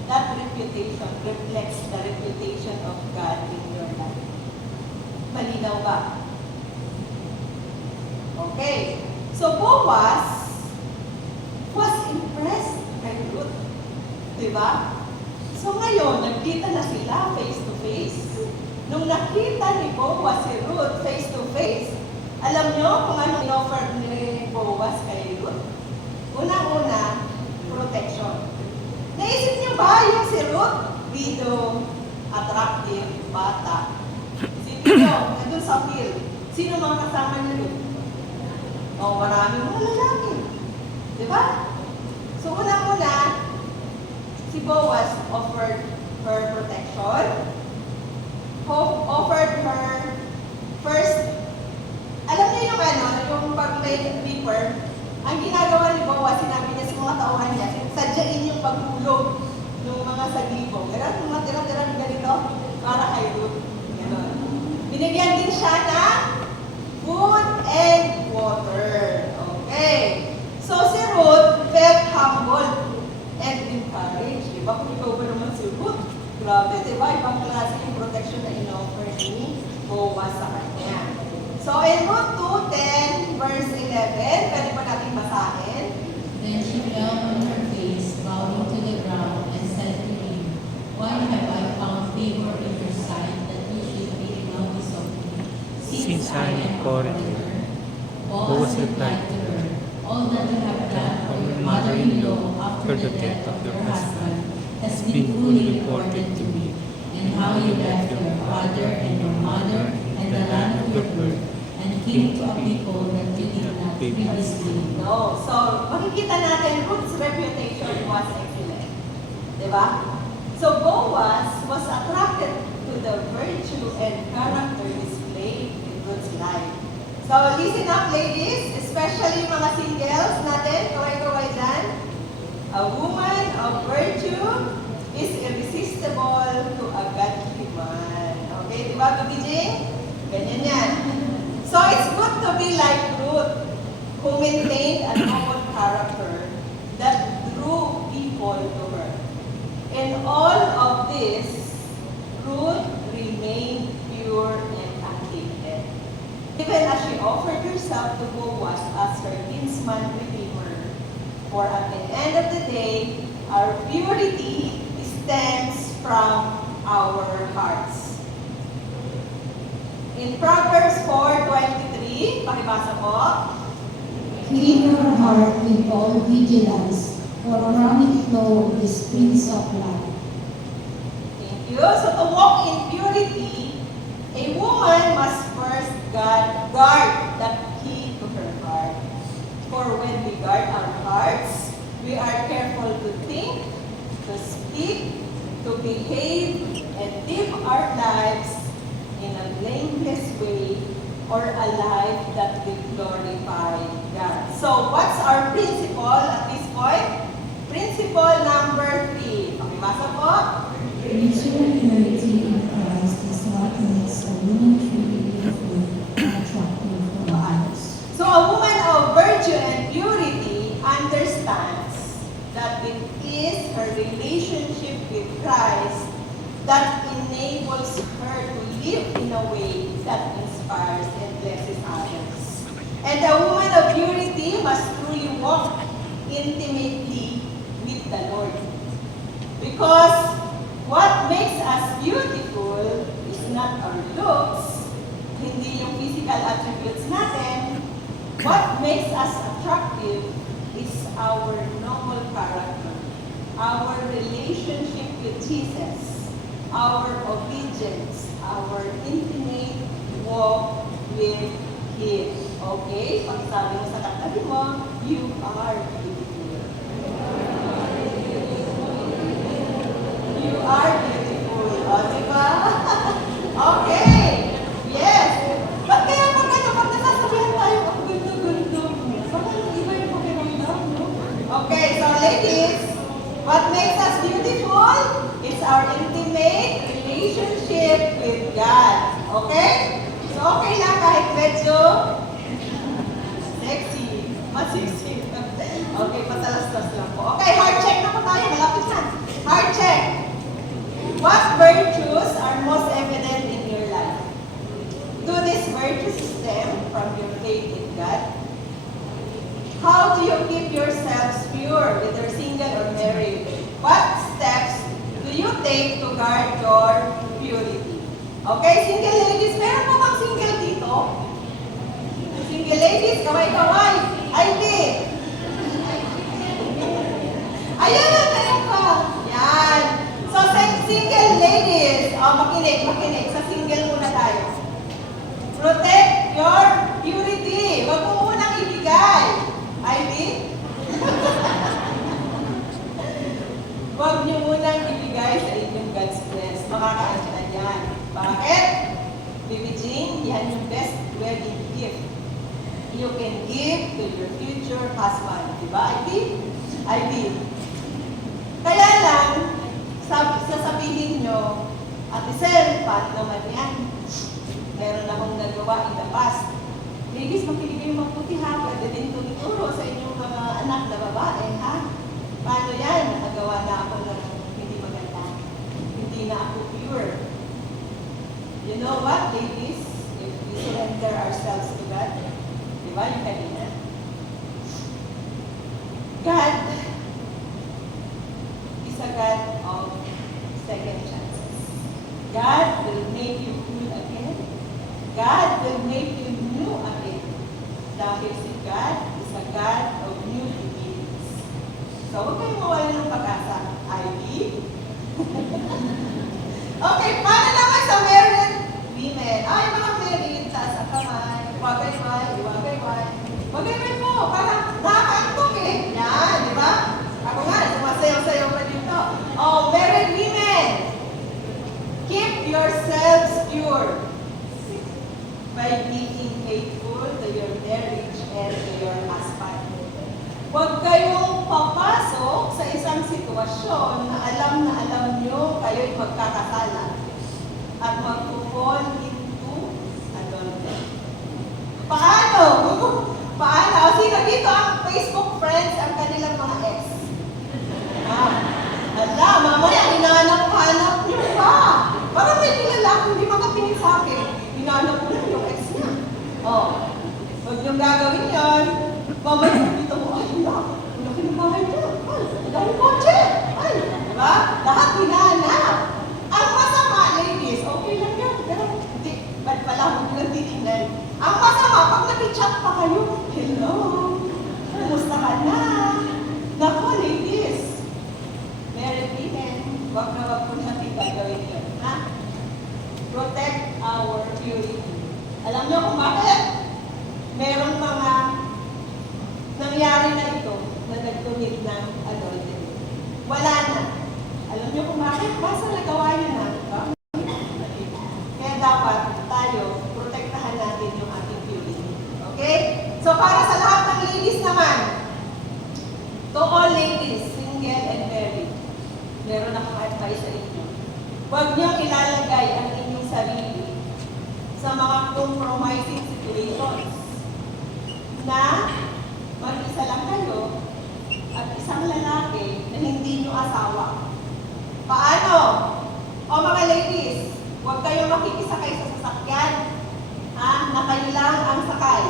that reputation reflects the reputation of God in your life. Malinaw ba? Okay. So Boaz was impressed kay Ruth. Diba? So ngayon, nagkita na sila face to face. Nung nakita ni Boaz si Ruth face to face, alam nyo kung ano in-offer ni Boaz kay Ruth? Unang-una, protection. Naisip niyo ba yung si Ruth? Widow, attractive, bata. Isipin niyo, nandun sa field. Sino mga kasama niyo Ruth? O, maraming mga lalaki. Diba? So, unang-una, si Boaz offered her protection, offered her first, alam niyo yung yung pag may reaper, ang ginagawa ni Boaz, sinabi niya sa mga tauhan niya, sadyain yung paghulog ng mga sagibo. Ganun, mga tira-tira ng ganito, para kay Ruth. Ganun. Binigyan din siya ng food and water. Okay. So si Ruth felt humbled and encouraged. Diba? Kung ikaw ba naman si Ruth? Grabe, diba? Ibang klase yung protection na in-offer ni Boaz sa kanya. So in Ruth 2:10, verse 11, pwede pa natin basahin. Then she fell on her face, bowing to the ground, and said to him, Why have I found favor in your sight that you should take notice of me, since I am a foreigner? Boaz replied to her, All that you have done for your mother-in-law after the death of your husband has been fully reported to me, and how you left your father and your mother and the land of your birth, and came to a people that you did not previously know. No. So, makikita natin, Ruth's reputation was excellent. Diba? So, Boaz was attracted to the virtue and character displayed in Ruth's life. So, listen up, ladies, especially mga singles natin, kaway-kaway dyan. A woman of virtue is irresistible to a godly man. Okay, diba, Bigijing? Ganyan yan. So, it's good to be like Ruth, who maintained a noble character that drew people to her. In all of this, Ruth remained pure and untainted. Even as she offered herself to Boaz as her kinsman redeemer. For at the end of the day, our purity stems from our hearts. In Proverbs 4:23, pakibasa po. Keep your heart with all vigilance, for from it flow the springs of life. Thank you. So to walk in purity, a woman must first guard the key to her heart. For when we guard seek to behave and live our lives in a blameless way or a life that will glorify God. So, what's our principle at this point? Principle number 3. Pakibasa po. Mutual purity in Christ is what makes a woman truly beautiful and attractive for others. So, a woman of virtue and purity understands that it is her relationship with Christ that enables her to live in a way that inspires and blesses others. And a woman of purity must truly walk intimately with the Lord. Because what makes us beautiful is not our looks, hindi yung physical attributes natin. What makes us attractive is our noble character, our relationship with Jesus, our obedience, our intimate walk with Him. Okay? Pag sabi mo sa katabi mo, you are beautiful. You are beautiful. O, diba? Okay. Yes. Ba't kaya pag nasasabihan tayo, ang gundo-gundo mo? Baka yung iba yung pakiramdam, no? Okay, so ladies, what makes us beautiful is our intimate relationship with God. Okay? So, okay lang kahit medyo sexy. Masexy. Okay, patalastas lang po. Okay, heart check na po tayo. Malapit na. Heart check. What virtues are most evident in your life? Do these virtues stem from your faith in God? How do you keep yourselves pure, whether single or married? What steps do you take to guard your purity? Okay, single ladies, meron po bang single dito? Single ladies, kaway-kaway. Ay, di. Ayan, meron ka. Yan. So, single ladies, makinig. Sa single muna tayo. Protect your purity. Huwag mo munang ibigay. Ivy? Huwag niyo munang ibigay sa inyong God's bless. Makakaano na yan. Bakit? Baby Jean, yan yung best wedding gift you can give to your future husband. Diba, Ivy? Ivy. Kaya lang, sasabihin nyo, Ate Sel, paano naman yan? Meron akong nagawa in the past. Ladies, makinig kayo mabuti ha. Pwede din ituro sa inyong mga anak na babae ha. Paano yan? Nakagawa na ako ng hindi maganda. Hindi na ako pure. You know what, ladies? If we surrender ourselves to God, di ba yung kanina? God is a God of second chances. God will make you whole again. God will make you new again. Dahil si God is a God of new beginnings. So, huwag kayong mawala ng pag-asa. Ivy? Okay, paano naman sa married women? Ay, mga married, taas ang kamay, wagay-way. Wagay-way po, parang nakakaantok eh. Yan, di ba? Ako nga, sumasayaw-sayaw pa dito. Oh, married women, keep yourselves pure by being faithful to your marriage and to your husband. Huwag kayong papasok sa isang sitwasyon na alam nyo kayo'y magkakasala at mag-fall into adultery. Paano? Paano? Sino dito ang Facebook friends ang kanilang mga ex? Hala, mamaya hinanap-hanap nyo pa. Parang may nilalaki, hindi makapingin sa akin. Hinanap ko lang yung ex niya. Oh, huwag niyong gagawin yan. Mamaya dito mo, ay, laki ng bahay niya. Ay, dahil kotse. Ay, diba? Lahat hinanap. Ang masama, ladies, okay lang yan. Pero, ba't pala huwag lang titignan. Ang masama, pag nag-chat pa kayo, hello, kumusta ka na? Naku, ladies, married women, wag po natin gagawin yun, ha? Protect our purity. Alam niyo kung bakit? Merong mga nangyari na ito na nag-commit ng adultery. Wala na. Alam niyo kung bakit? Basta nagawa niyo na. Diba? Kaya dapat tayo, protektahan natin yung ating purity. Okay? So para sa lahat ng ladies naman, to all ladies, single and married, meron akong advice sa inyo. Huwag niyong ilalagay ang inyong sarili sa mga compromising situations na mag-isa lang kayo at isang lalaki na hindi niyo asawa. Paano? O mga ladies, huwag kayong makikisakay sa sasakyan na kayo lang ang sakay.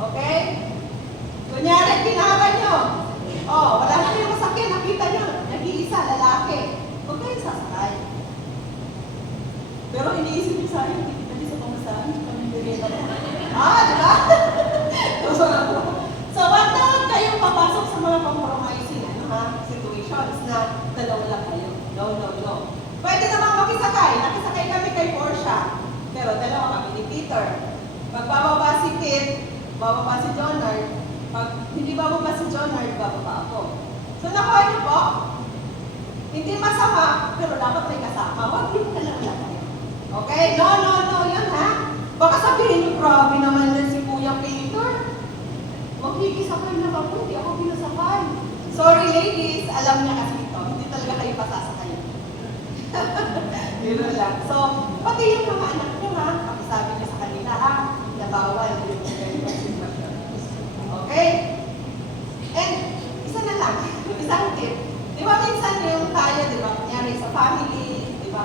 Okay? Kunyari, kinara nyo. Wala na kayong masakyan, nakita nyo, nag-iisa, lalaki. Huwag kayong sasakay. Pero iniisip nyo sa akin, hindi kita sa pamasahan, kami direta mo. Di ba? So, wag na huwag kayong papasok sa mga compromising situations na dalawa lang kayo. No. Pwede namang makisakay. Nakisakay kami kay Portia. Pero dalawa kami ni Peter. Pag bababa si Kit, bababa si Jonard. Pag hindi bababa si Jonard, bababa ako. So, nakuha niyo po? Hindi masama, pero dapat may kasama. Huwag yung dalawa lang kayo. Okay? No. Yan ha. Baka sabihin niyo, grabe naman na si Kuya Peter. Magkikisakay na ako, hindi ako pinasakay. Sorry ladies, alam niya kasi ito. Hindi talaga kayo pasasakay. Yun lang. So, pati yung mga anak niyo pakisabi niyo sa kanila na bawal yung okay? And, isa na lang, isang tip. Di ba minsan yung tayo, di ba, kunyari sa family, di ba,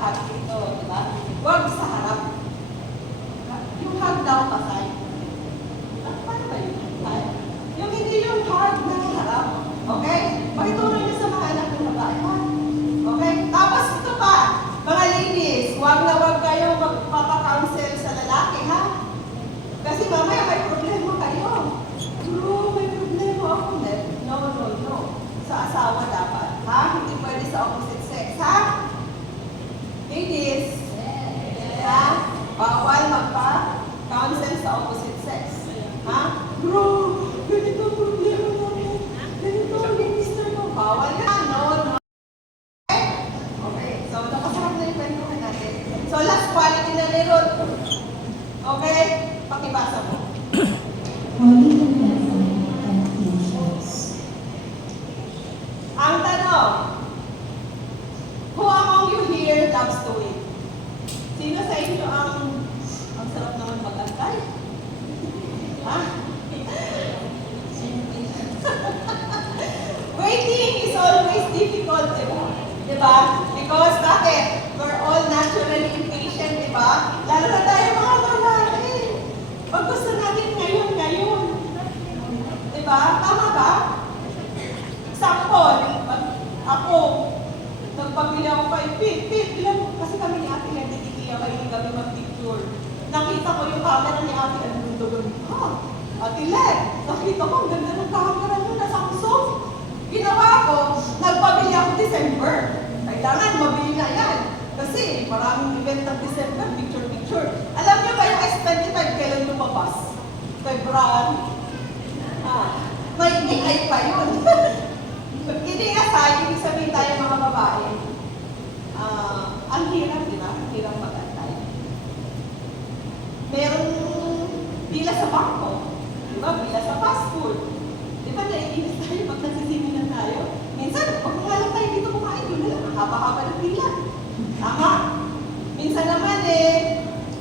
hug dito, di ba? Huwag sa harap. Yung hug daw pasay. Paano ba yun? Yung hindi yung hug na harap. Okay? Pakituro niyo sa mga anak ng babae. Okay? Tapos ito pa, mga ladies, huwag na huwag kayong magpapakounsel sa lalaki, ha? Kasi mamaya may problema kayo. Bro, may problema ako. No. Sa asawa dapat, ha? Hindi pwede sa opposite sex, ha? Ladies, ha? Bawal magpa-counsel sa opposite sex. Ha? Bro, ganito ang problema namin. Ganito ang minister mo. Bawal yan. No. Okay. So, napasarap na yung kwentuhan natin. So, last quality na ni Ruth. Okay? Pakibasa mo. Holy contentment and patience. Ang tanong, who among you here loves to wait? Sino sa inyo ang sarap naman mag-antay? Ha? Waiting is always difficult, diba? Because bakit? We're all naturally impatient, diba? Lalo na tayo mga babae. Pag gusto natin ngayon. Diba? Tama ba? Example, ako, nagpabili ako kay Pete, kasi kami ni Ate Lendidikia, mahilig kami mag-picture. Nakita ko yung camera ni Ate Lendidikia, Ate Len, nakita ko, ang ganda ng camera nyo na Samsung. Ginawa ko, nagpabili ako December. Kailangan mabili na yan. Kasi maraming event ng December, picture. Alam niyo ba yung S25 kailan lumabas? February. May AI pa yun. Kidding aside, ibig sabihin tayo mga babae, ang hirap, di ba? Ang hirap mag-antay. Merong pila sa bangko, di ba? Pila sa fast food. Di ba naiinis tayo pag nagsisimi na tayo? Minsan, pag nga lang tayo dito kumain, yun na lang, ang haba-haba ng pila. Tama? Minsan naman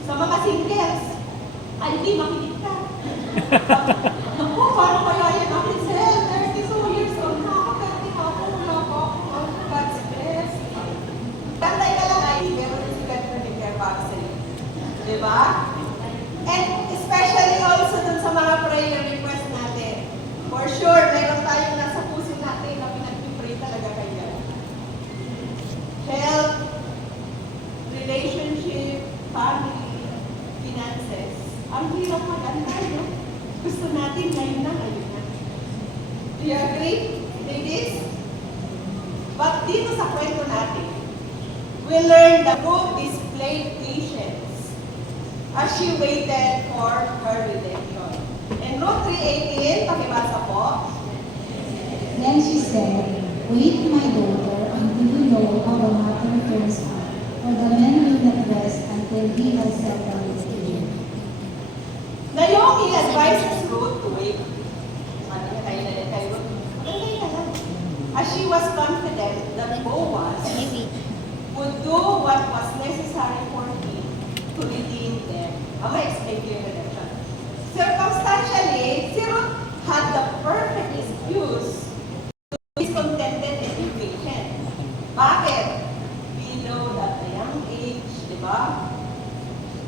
sa mga singles, ay hindi makinig ka. Ako, paano kaya yan? Akin sel, 32 years old na ako, 30 ako, wala ko ako, God's best. Kantay ka lang ay, meron na si God prepare para sa iyo. Diba? And especially also dun sa mga prayer request natin. For sure, meron tayong nasa puso natin na pinag-pray talaga kay God. Health, relationship, family, finances. Ang hirap mag-antay, no? Gusto natin ngayon na. Do you agree, ladies? But dito sa kwento natin, we learn that Ruth displayed patience as she waited for her redemption. In Ruth 3:18, pakibasa po. Then she said, "Wait, my daughter, until you know how the matter turns out. For the man will not rest until he has settled it again. Naomi advises Ruth to wait. Sabi niya kay Ruth, "Magantay ka lang." As she was confident that Boaz would do what was necessary for him to redeem them. Ma-explain ko yung redemption. Circumstantially, si Ruth had the perfect excuse to be discontented and impatient. Bakit? Below that young age, di ba?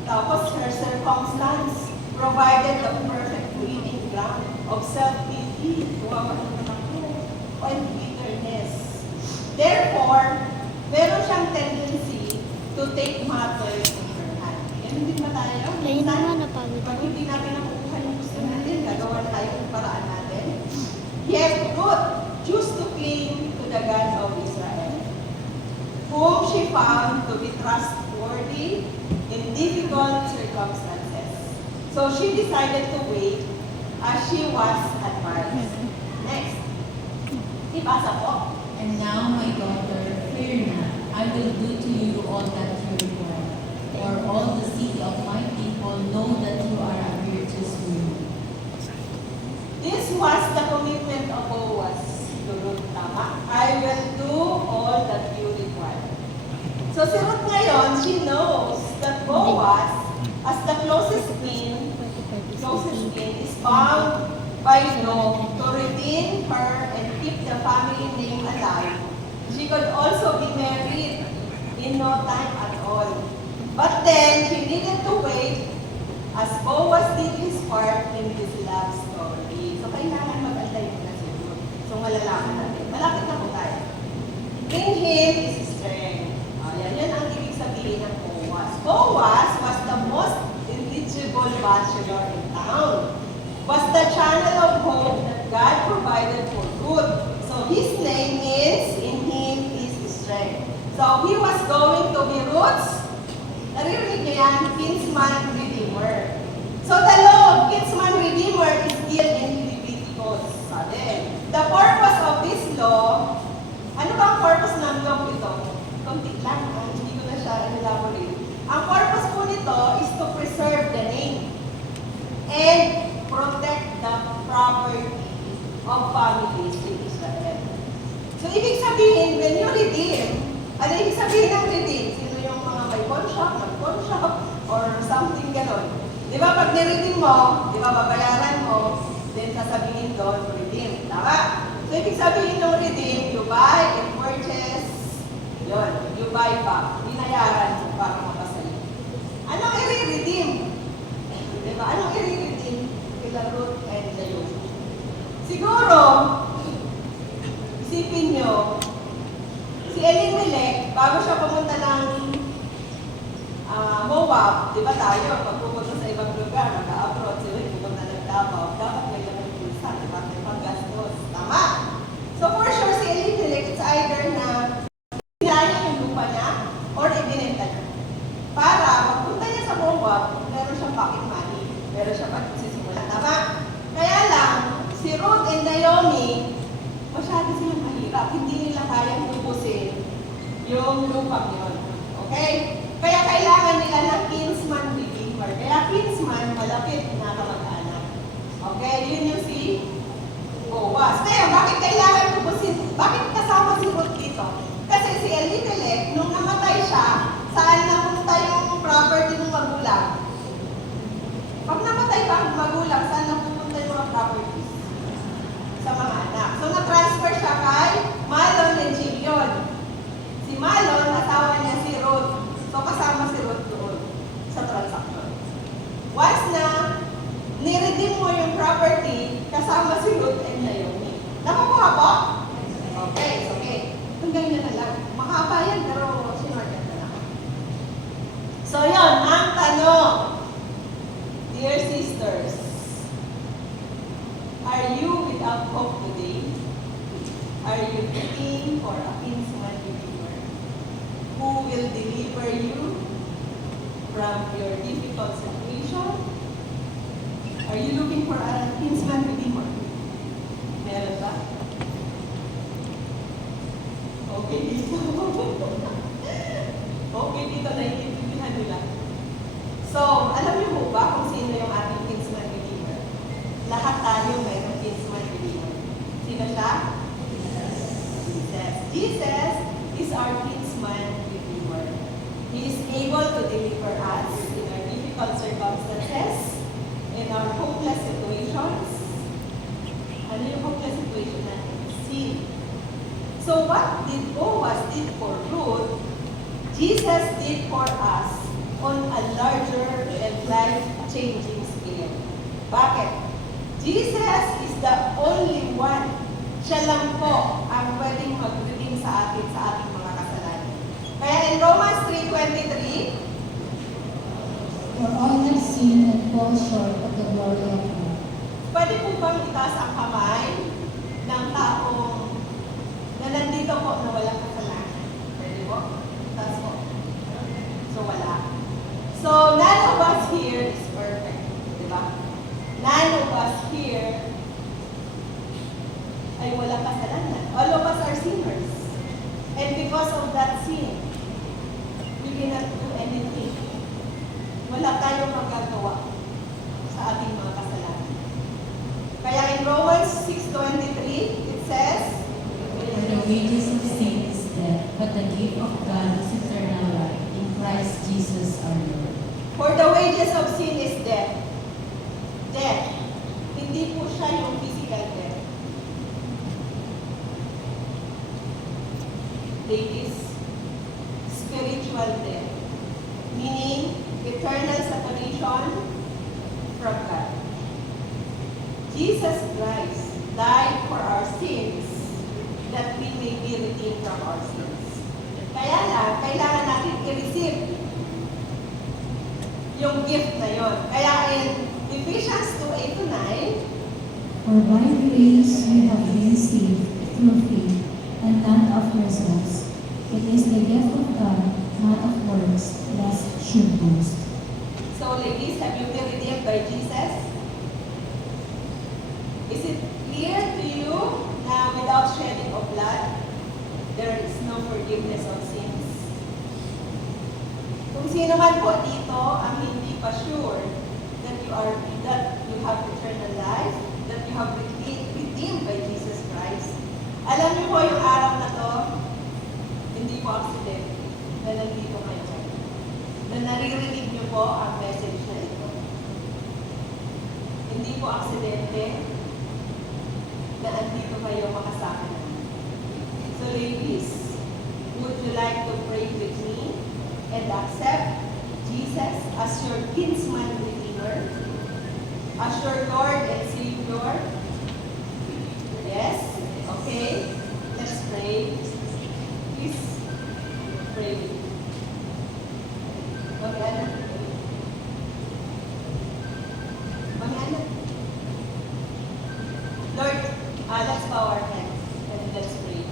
Tapos her circumstance provided the perfect breeding ground of self-pity, and bitterness. Therefore, meron siyang tendency to take matters in her hand. Yan din ba tayo? Pag hindi natin nakukuha yung gusto natin, gagawa na tayo ng paraan natin. Yet Ruth chose to cling to the God of Israel, whom she found to be trustworthy in difficult circumstances. So she decided to wait as she was advised. Next. Ibasa po. And now, my daughter, fear not. I will do to you all that you require. For all the city of my people know that you are a virtuous woman. This was the commitment of Boaz to Ruth. Tama? I will do all that you require. So si Ruth ngayon, she knows that Boaz, as the closest kin, is bound by law to redeem her and keep the family name alive. She could also be married in no time at all. But then, she needed to wait as Boaz did his part in this love story. So, kailangan mag-antay muna si Ruth. So, malalaman natin. Malapit na po tayo. In him is strength. Yan ang ibig sabihin ng Boaz. Boaz was the most eligible bachelor in town. Was the channel of hope that God provided for Ruth. So, his name means, in him is strength. So, he was going to be Ruth's, naririnig niyo yan, kinsman redeemer. So, the law of kinsman redeemer is given in Leviticus. Sabi, the purpose of this law, ano ba ang purpose ng law ito? Kunti lang, hindi ko na siya elaborate. Ang purpose po nito is to preserve the name and protect the property of families in Israel. So, ibig sabihin, when you redeem, ano ibig sabihin ng redeem? Sino yung mga may pawn shop, nag-pawn shop, or something ganon. Di ba, pag niredeem mo, di ba, babayaran mo, then sasabihin doon, redeem. Tama? So, ibig sabihin ng redeem, you buy and purchase, yun, you buy back, binayaran mo para mapasali. Anong i-redeem? Di ba, anong i-redeem? Kila Ruth and Naomi. Siguro, isipin nyo, si Elimelech, bago siya pumunta ng Moab, di ba tayo, pag pupunta sa ibang lugar, nag-abroad, si Ruth pupunta ng Davao, dapat may lamang pulsa, dapat may panggastos. Tama? So for sure, si Elimelech, it's either na sinayang yung lupa niya or ibinenta niya. Para magpunta niya sa Moab, meron siyang pocket money, meron siyang pagsisimula. Tama? Kaya lang, si Ruth and Naomi, masyado silang mahirap. Hindi nila kayang tubusin yung lupa yun. Okay? Kaya kailangan nila ng kinsman redeemer. Kaya kinsman, malapit na kamag-anak. Okay? Yun yung si Boaz. Kaya bakit kailangan tubusin? Bakit kasama si Ruth dito? Kasi si Elimelech, nung namatay siya, saan napunta yung property ng magulang? Pag namatay pa ang magulang, saan napupunta yung mga properties? Sa mga anak. So, na-transfer siya kay Malon and Chilion. Si Malon, asawa niya si Ruth. So, kasama si Ruth doon sa transaction. Once na niredeem mo yung property, kasama si Ruth and Naomi. Nakukuha po? Okay, okay. Hanggang na lang. Mahaba yan, pero sinorted na lang. So, yun, ang tanong. Dear sisters, are you without hope today? Are you looking for a kinsman redeemer who will deliver you from your difficult situation? Are you looking for a kinsman redeemer? Meron ba? Okay. difficult circumstances, in our hopeless situations. Ano yung hopeless situation natin? Sin. So what did Boaz did for Ruth, Jesus did for us on a larger and life-changing scale. Bakit? Jesus is the only one. Siya lang po ang pwedeng mag-redeem sa atin sa ating mga kasalanan. Kaya in Romans 3:23, For all have sinned and fall short of the glory of God. pwede po bang itaas ang kamay ng taong na nandito po na walang kasalanan? Pwede po? Itaas po. So wala. So none of us here is perfect. Di ba? None of us here ay walang kasalanan. All of us are sinners. And because of that sin, we cannot do anything. Wala tayong magagawa sa ating mga kasalanan. Kaya in Romans 6:23, it says, For the wages of sin is death, but the gift of God is eternal life in Christ Jesus our Lord. for the wages of sin is death. Death. Hindi po siya yung physical death. It is spiritual death. Meaning, eternal separation from God. Jesus Christ died for our sins that we may be redeemed from our sins. Kaya lang, kailangan natin i-receive yung gift na yon. Kaya in Ephesians 2:8-9, For by grace you have been saved through faith, and not of yourselves. It is the gift of God, not of works, lest should boast. so ladies, have you been redeemed by Jesus? Is it clear to you na without shedding of blood, there is no forgiveness of sins? Kung sino man po dito ang hindi pa sure that you have eternal life, that you have redeemed by Jesus Christ, alam niyo po yung araw na to, hindi po accident na nandito kayo. Na naririnig niyo po ang message na ito. Hindi po aksidente na andito kayo makasama. So ladies, would you like to pray with me and accept Jesus as your kinsman redeemer, as your Lord and Savior? Yes? Okay? Let's pray. Please pray with me. Mag-ana. Mag-ana. Lord, let's bow our heads and let's pray.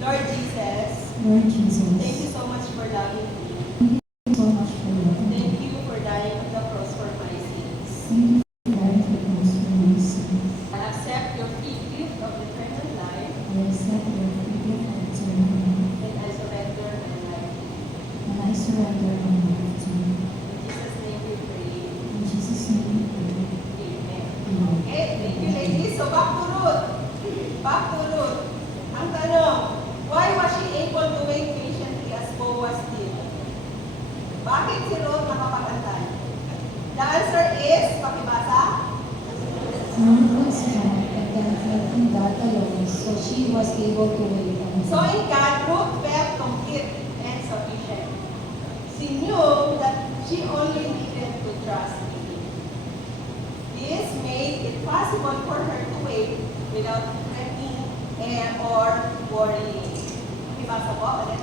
Lord Jesus, Lord Jesus, thank you so much for loving me. thank you so much for your love. Thank you for dying on the cross for my sins. Thank you for dying for us for my sins. I accept your free gift of eternal life I accept your free gift of eternal life, and I surrender my life to you. and I surrender my life to you. In Jesus' name we pray. In Jesus' name we pray. Amen. Amen. Okay, thank you ladies. So back to Ruth. Back to Ruth. Ang tanong, why was she able to wait patiently as Boaz did? Bakit si Ruth nakapagantay? The answer is, pakibasa, Ruth was strong and confident in God alone, so she was able to wait on so Him. in God, Ruth felt complete and sufficient. She knew that she only needed to trust Him. This made it possible for her to wait without threatening or worrying. Pakibasa po ulit.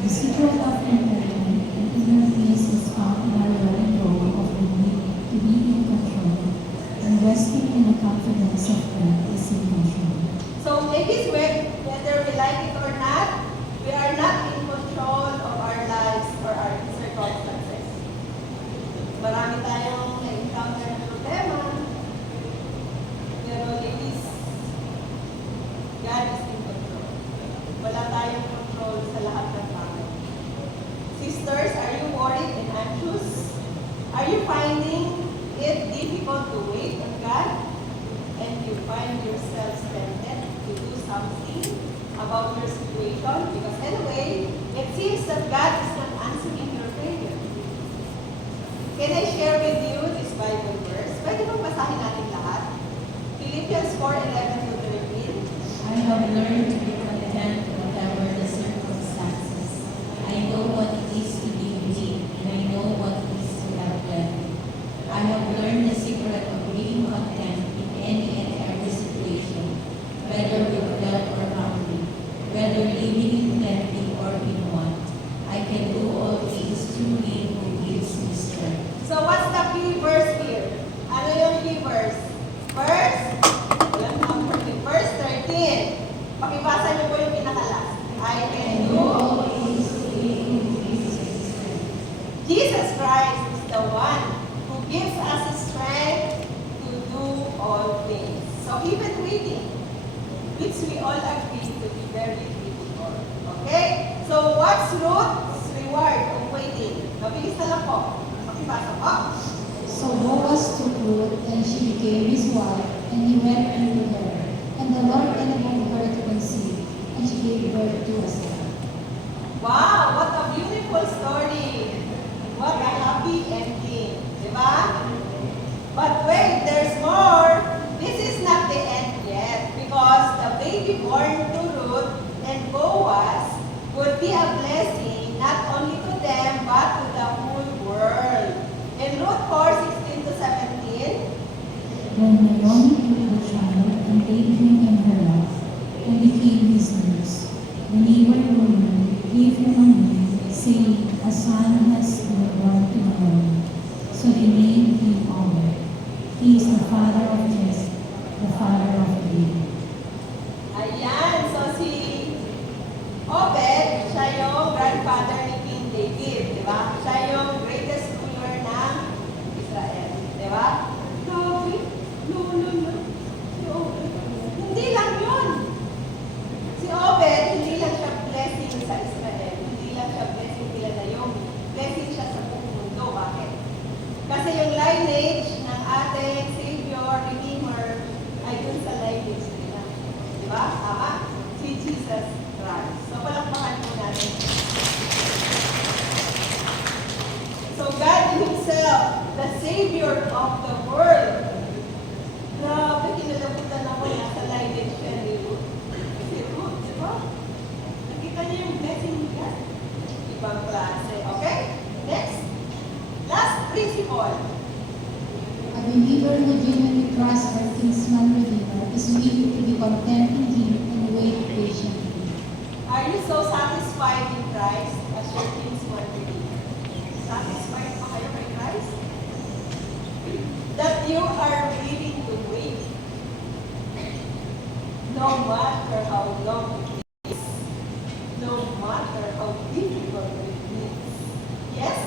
The secret of contentment and inner peace is found in our letting go of the need to be in control, and resting in the confidence of God is in control. So ladies, whether we like it or not, we are not in control of our lives or our circumstances. Marami tayong na-encounter na problema. Pero ladies, God is in control. Wala tayong control sa lahat ng bagay. Sisters, are you worried and anxious? Are you finding it difficult to wait on God? And you find yourself tempted to do something about your situation? Because anyway, it seems that God is not answering your prayer. Can I share with you this Bible verse? Pwede bang basahin natin lahat? Philippians 4:11 to 13. I have learned to be content whatever the circumstances. I know what it is to be weak, and I know what it is to have plenty. I have learned the secret of being content in any and every situation, whether with wealth or hungry, whether living in plenty or in want. I can do all things through Him who gives me strength. So what's the key verse here? Ano yung key verse? Verse? Walang number. Verse 13. Pakibasa niyo po yung pinaka-last. I can do all things through Him who gives me strength. Jesus Christ is the one who gives us strength to do all things. So even waiting, which we all agree to be very difficult. Okay? So what's Ruth's reward of waiting? Mabilis na lang po. Pakibasa po. So Boaz took Ruth, and she became his wife, and he went into her. And the Lord enabled her to conceive, and she gave birth to a son. Wow, what a beautiful story. What a happy ending. Diba? But wait, there's more. This is not the end yet because the baby born to Ruth and Boaz would be a blessing not only to them but to the whole world. In Ruth 4:16 to 17, Then Naomi took the child and laid him in her lap, and became his nurse. The neighbor woman gave him a name, saying, "A son has been born to Naomi." So they named him Obed. He is the father of Jesse, the father of David. ayan, so si Obed, siya yung grandfather ni King David, di ba? Siya yung greatest ruler ng Israel, di ba? No. Si Obed. Hindi lang yun. Si Obed, hindi lang siya blessing sa Israel. Hindi lang siya blessing nila na yung blessing siya sa buong mundo. Bakit? Kasi yung lineage ng ating Savior, Redeemer, ay dun sa lineage nila. Di ba? Tama? Si Jesus Christ. So, palakpakan po natin. So, God Himself, the Savior of the world. Grabe, kinalabutan ako nasa lineage siya ni Ruth. Si Ruth, di ba? Nakita niyo yung blessing ni God? Ibang klase. Okay? Next. Last principle. A believer who genuinely trusts her kinsman Redeemer is willing to be content in Him and wait patiently. Are you so satisfied in Christ as your kinsman Redeemer? Satisfied pa kayo kay Christ? That you are willing to wait. No matter how long it is. No matter how difficult it is. Yes?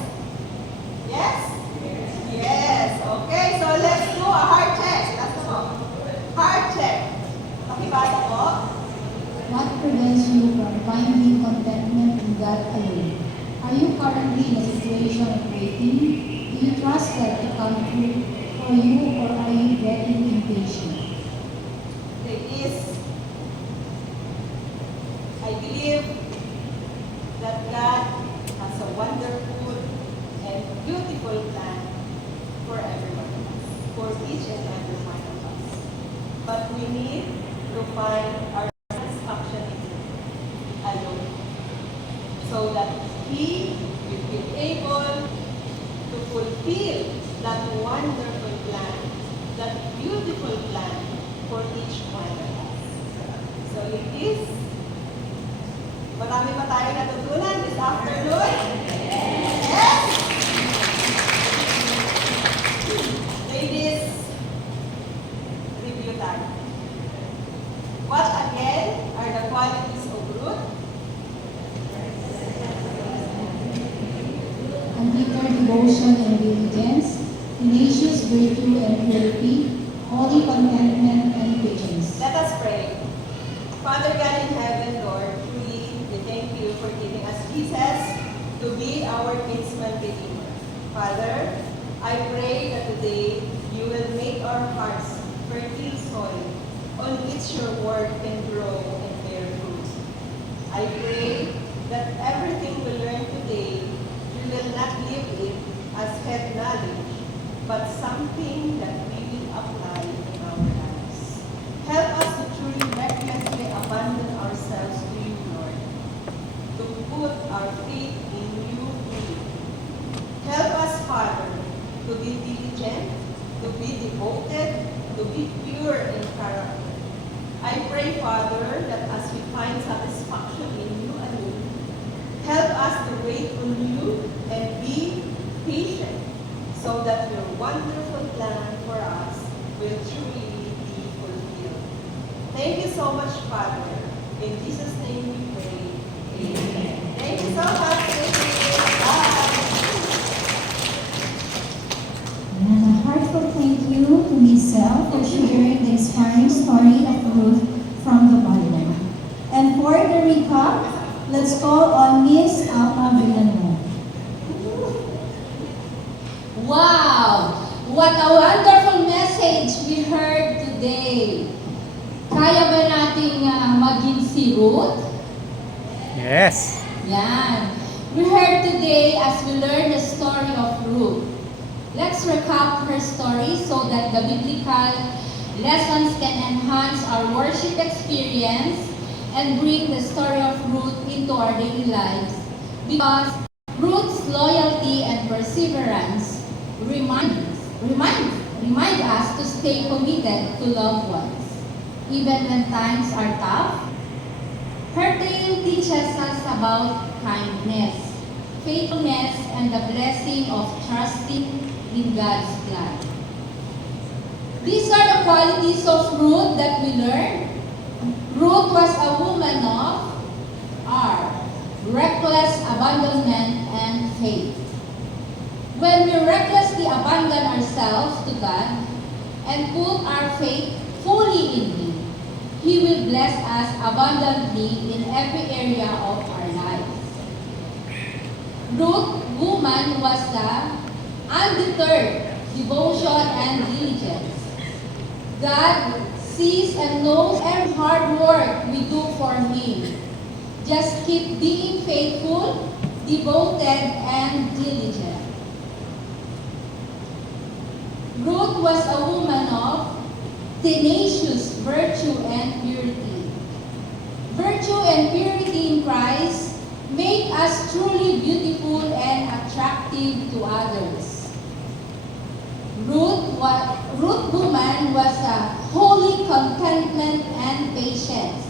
Yes? Yes. Okay, so let's do a heart check. That's all. Heart check. Pakibasa po. What prevents you from finding contentment in God alone? Are you currently in a situation of waiting? Do you trust God to come through for you, or are you getting impatient? It is, I believe that God has a wonderful and beautiful plan for everyone of us, for each and every one of us. But we need to find our satisfaction in Him alone, so that He will be able to fulfill that wonderful plan, that beautiful plan for each one of us. So it is, marami pa tayo natutunan this afternoon? Yes? Ladies, review time. What again are the qualities of Ruth? Undeterred devotion and diligence, tenacious virtue and purity, holy contentment and patience. Let us pray. Father God in heaven, Lord, truly we thank you for giving us Jesus to be our kinsman redeemer. Father, I pray that today you will make our hearts fertile soil on which your word can grow and bear fruit. I pray that everything we learn today, we will not leave it as head knowledge, but something that we will apply in our lives. Help us to truly recklessly abandon ourselves to you, Lord, to put our faith in you fully. Help us, Father, to be diligent, to be devoted, to be pure in character. I pray, Father, that as we find satisfaction in you alone, help us to wait on you and be patient so that your wonderful plan for us will truly be fulfilled. Thank you so much, Father. In Jesus' name we pray. Amen. Thank you so much. Bye. And a heartfelt thank you to Ms. Sel for sharing the inspiring story of Ruth from the Bible. And for the recap, let's call on Miss Alma Villanueva. Wow! What a wonderful message we heard today. Kaya ba nating maging si Ruth? Yes. Yan. We heard today as we learned the story of Ruth. Let's recap her story so that the biblical lessons can enhance our worship experience and bring the story of Ruth into our daily lives. Because Ruth's loyalty and perseverance remind us to stay committed to loved ones. Even when times are tough, her tale teaches us about kindness, faithfulness, and the blessing of trusting in God's plan. These are the qualities of Ruth that we learned. Ruth was a woman of reckless abandonment and faith. When we recklessly abandon ourselves to God and put our faith fully in Him, He will bless us abundantly in every area of our lives. Ruth, woman, was the undeterred devotion and diligence. God sees and knows every hard work we do for Him. Just keep being faithful, devoted, and diligent. Ruth was a woman of tenacious virtue and purity. Virtue and purity in Christ make us truly beautiful and attractive to others. Ruth woman was a holy contentment and patience.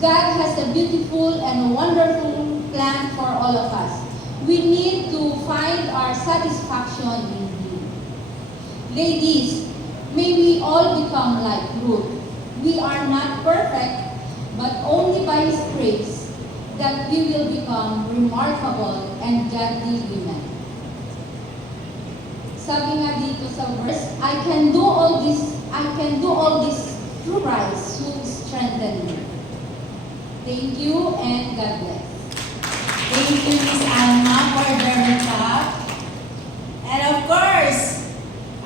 God has a beautiful and wonderful plan for all of us. We need to find our satisfaction in Him. Ladies, may we all become like Ruth. We are not perfect, but only by His grace that we will become remarkable and godly women. Sabi nga dito sa verse, I can do all this through Christ who strengthens me. Thank you and God bless. Thank you, Miss Alma, for the recap. And of course,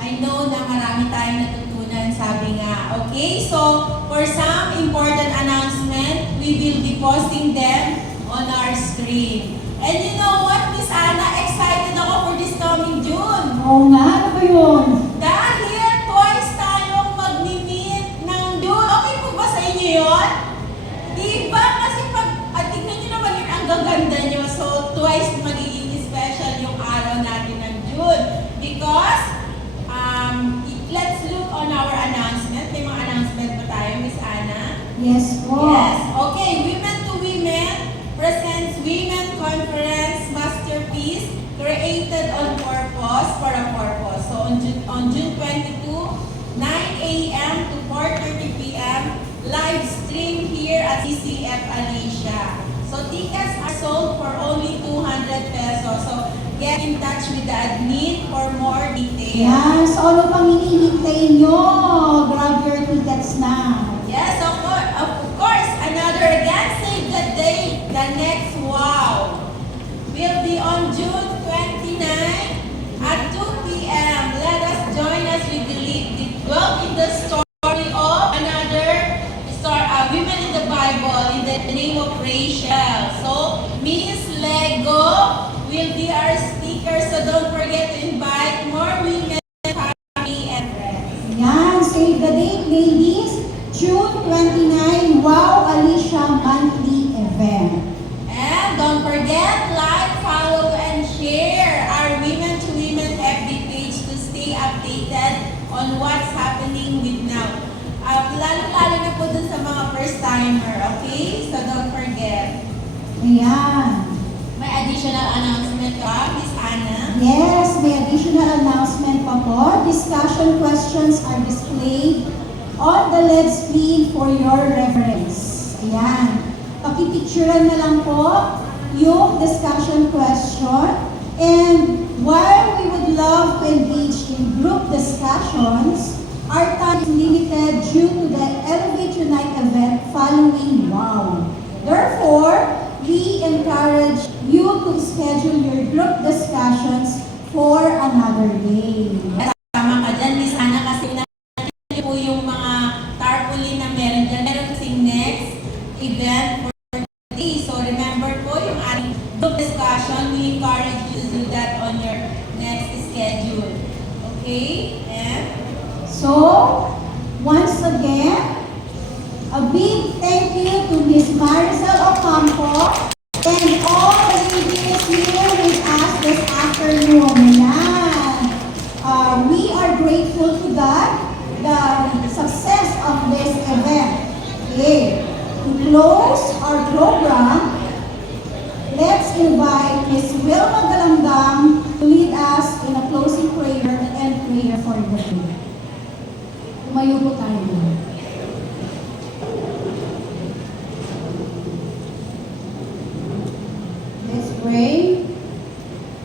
I know na marami tayong natutunan, sabi nga. Okay, so for some important announcement, we will be posting them on our screen. And you know what, Miss Anna, excited ako for this coming June. Oo nga, ano ba yun? Dahil twice tayong mag-meet ng June. Okay po ba sa inyo yun? Diba? Kasi tignan nyo naman yun, ang gaganda nyo. So, twice magiging special yung araw natin ng June. Because, let's look on our announcement. May mga announcement pa tayo, Miss Anna? Yes po. Yes. Okay, Women to Women presents Women Conference Masterpiece created on purpose for a purpose. So, on June 22, 9 a.m. to 4:30 p.m., live stream here at CCF Alicia. So tickets are sold for only 200 pesos. So get in touch with the admin for more details. Yan, so ano pang hinihintay nyo? Grab your tickets na. Yes, of course. Another again, save the date. The next wow will be on June 29 at 2 p.m. Let us join us with the dwell in the story of another women in the Bible in the name of Rachel. So Miss Lego will be our speaker. So don't forget to invite more women Ladies, June 29, Wow Alicia monthly event. And don't forget, like, follow, and share our Women to Women FB page to stay updated on what's happening with now. Lalo-lalo na po dun sa mga first-timer, okay? So don't forget. Ayan. May additional announcement ka, Miss Anna? Yes, may additional announcement pa po. Discussion questions are displayed on the LED screen for your reference. Ayan. Pakipicturean na lang po yung discussion question. And while we would love to engage in group discussions, our time is limited due to the Elevate Unite event following WOW. Therefore, we encourage you to schedule your group discussions for another day. Tama ka dyan, Miss Anna, kasi nakikita po yung mga tarpaulin na meron dyan. Meron kasing next event for today. So remember po yung ating group discussion. We encourage you to do that on your next schedule. Okay? And So, once again, a big thank you to Ms. Maricel Ocampo and all the ladies here with us this afternoon. Yan. We are grateful to God the success of this event. Okay. To close our program, let's invite Ms. Wilma Galangang to lead us in a closing prayer and prayer for the day. Tumayo po tayo. Let's pray.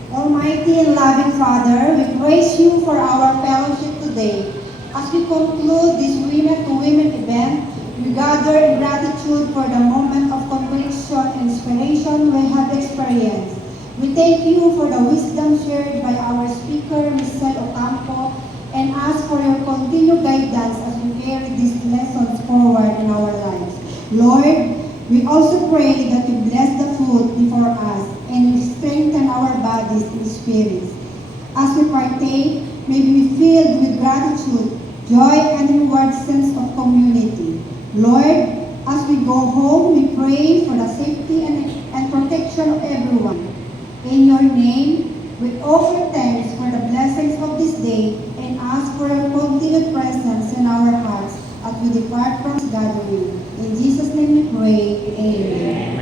Almighty and loving Father, we praise you for our fellowship today. As we conclude this Women to Women event, we gather in gratitude for the moment of conviction and inspiration we have experienced. We thank you for the wisdom shared by our speaker, Ms. Ocampo, and ask for your continued guidance as we carry these lessons forward in our lives. Lord, we also pray that you bless the food before us and you strengthen our bodies and spirits. As we partake, may we be filled with gratitude, joy, and reward sense of community. Lord, as we go home, we pray for the safety and protection of everyone. In your name, we offer thanks for the blessings of this day and ask for your continued presence in our hearts as we depart from this gathering. In Jesus' name we pray. Amen.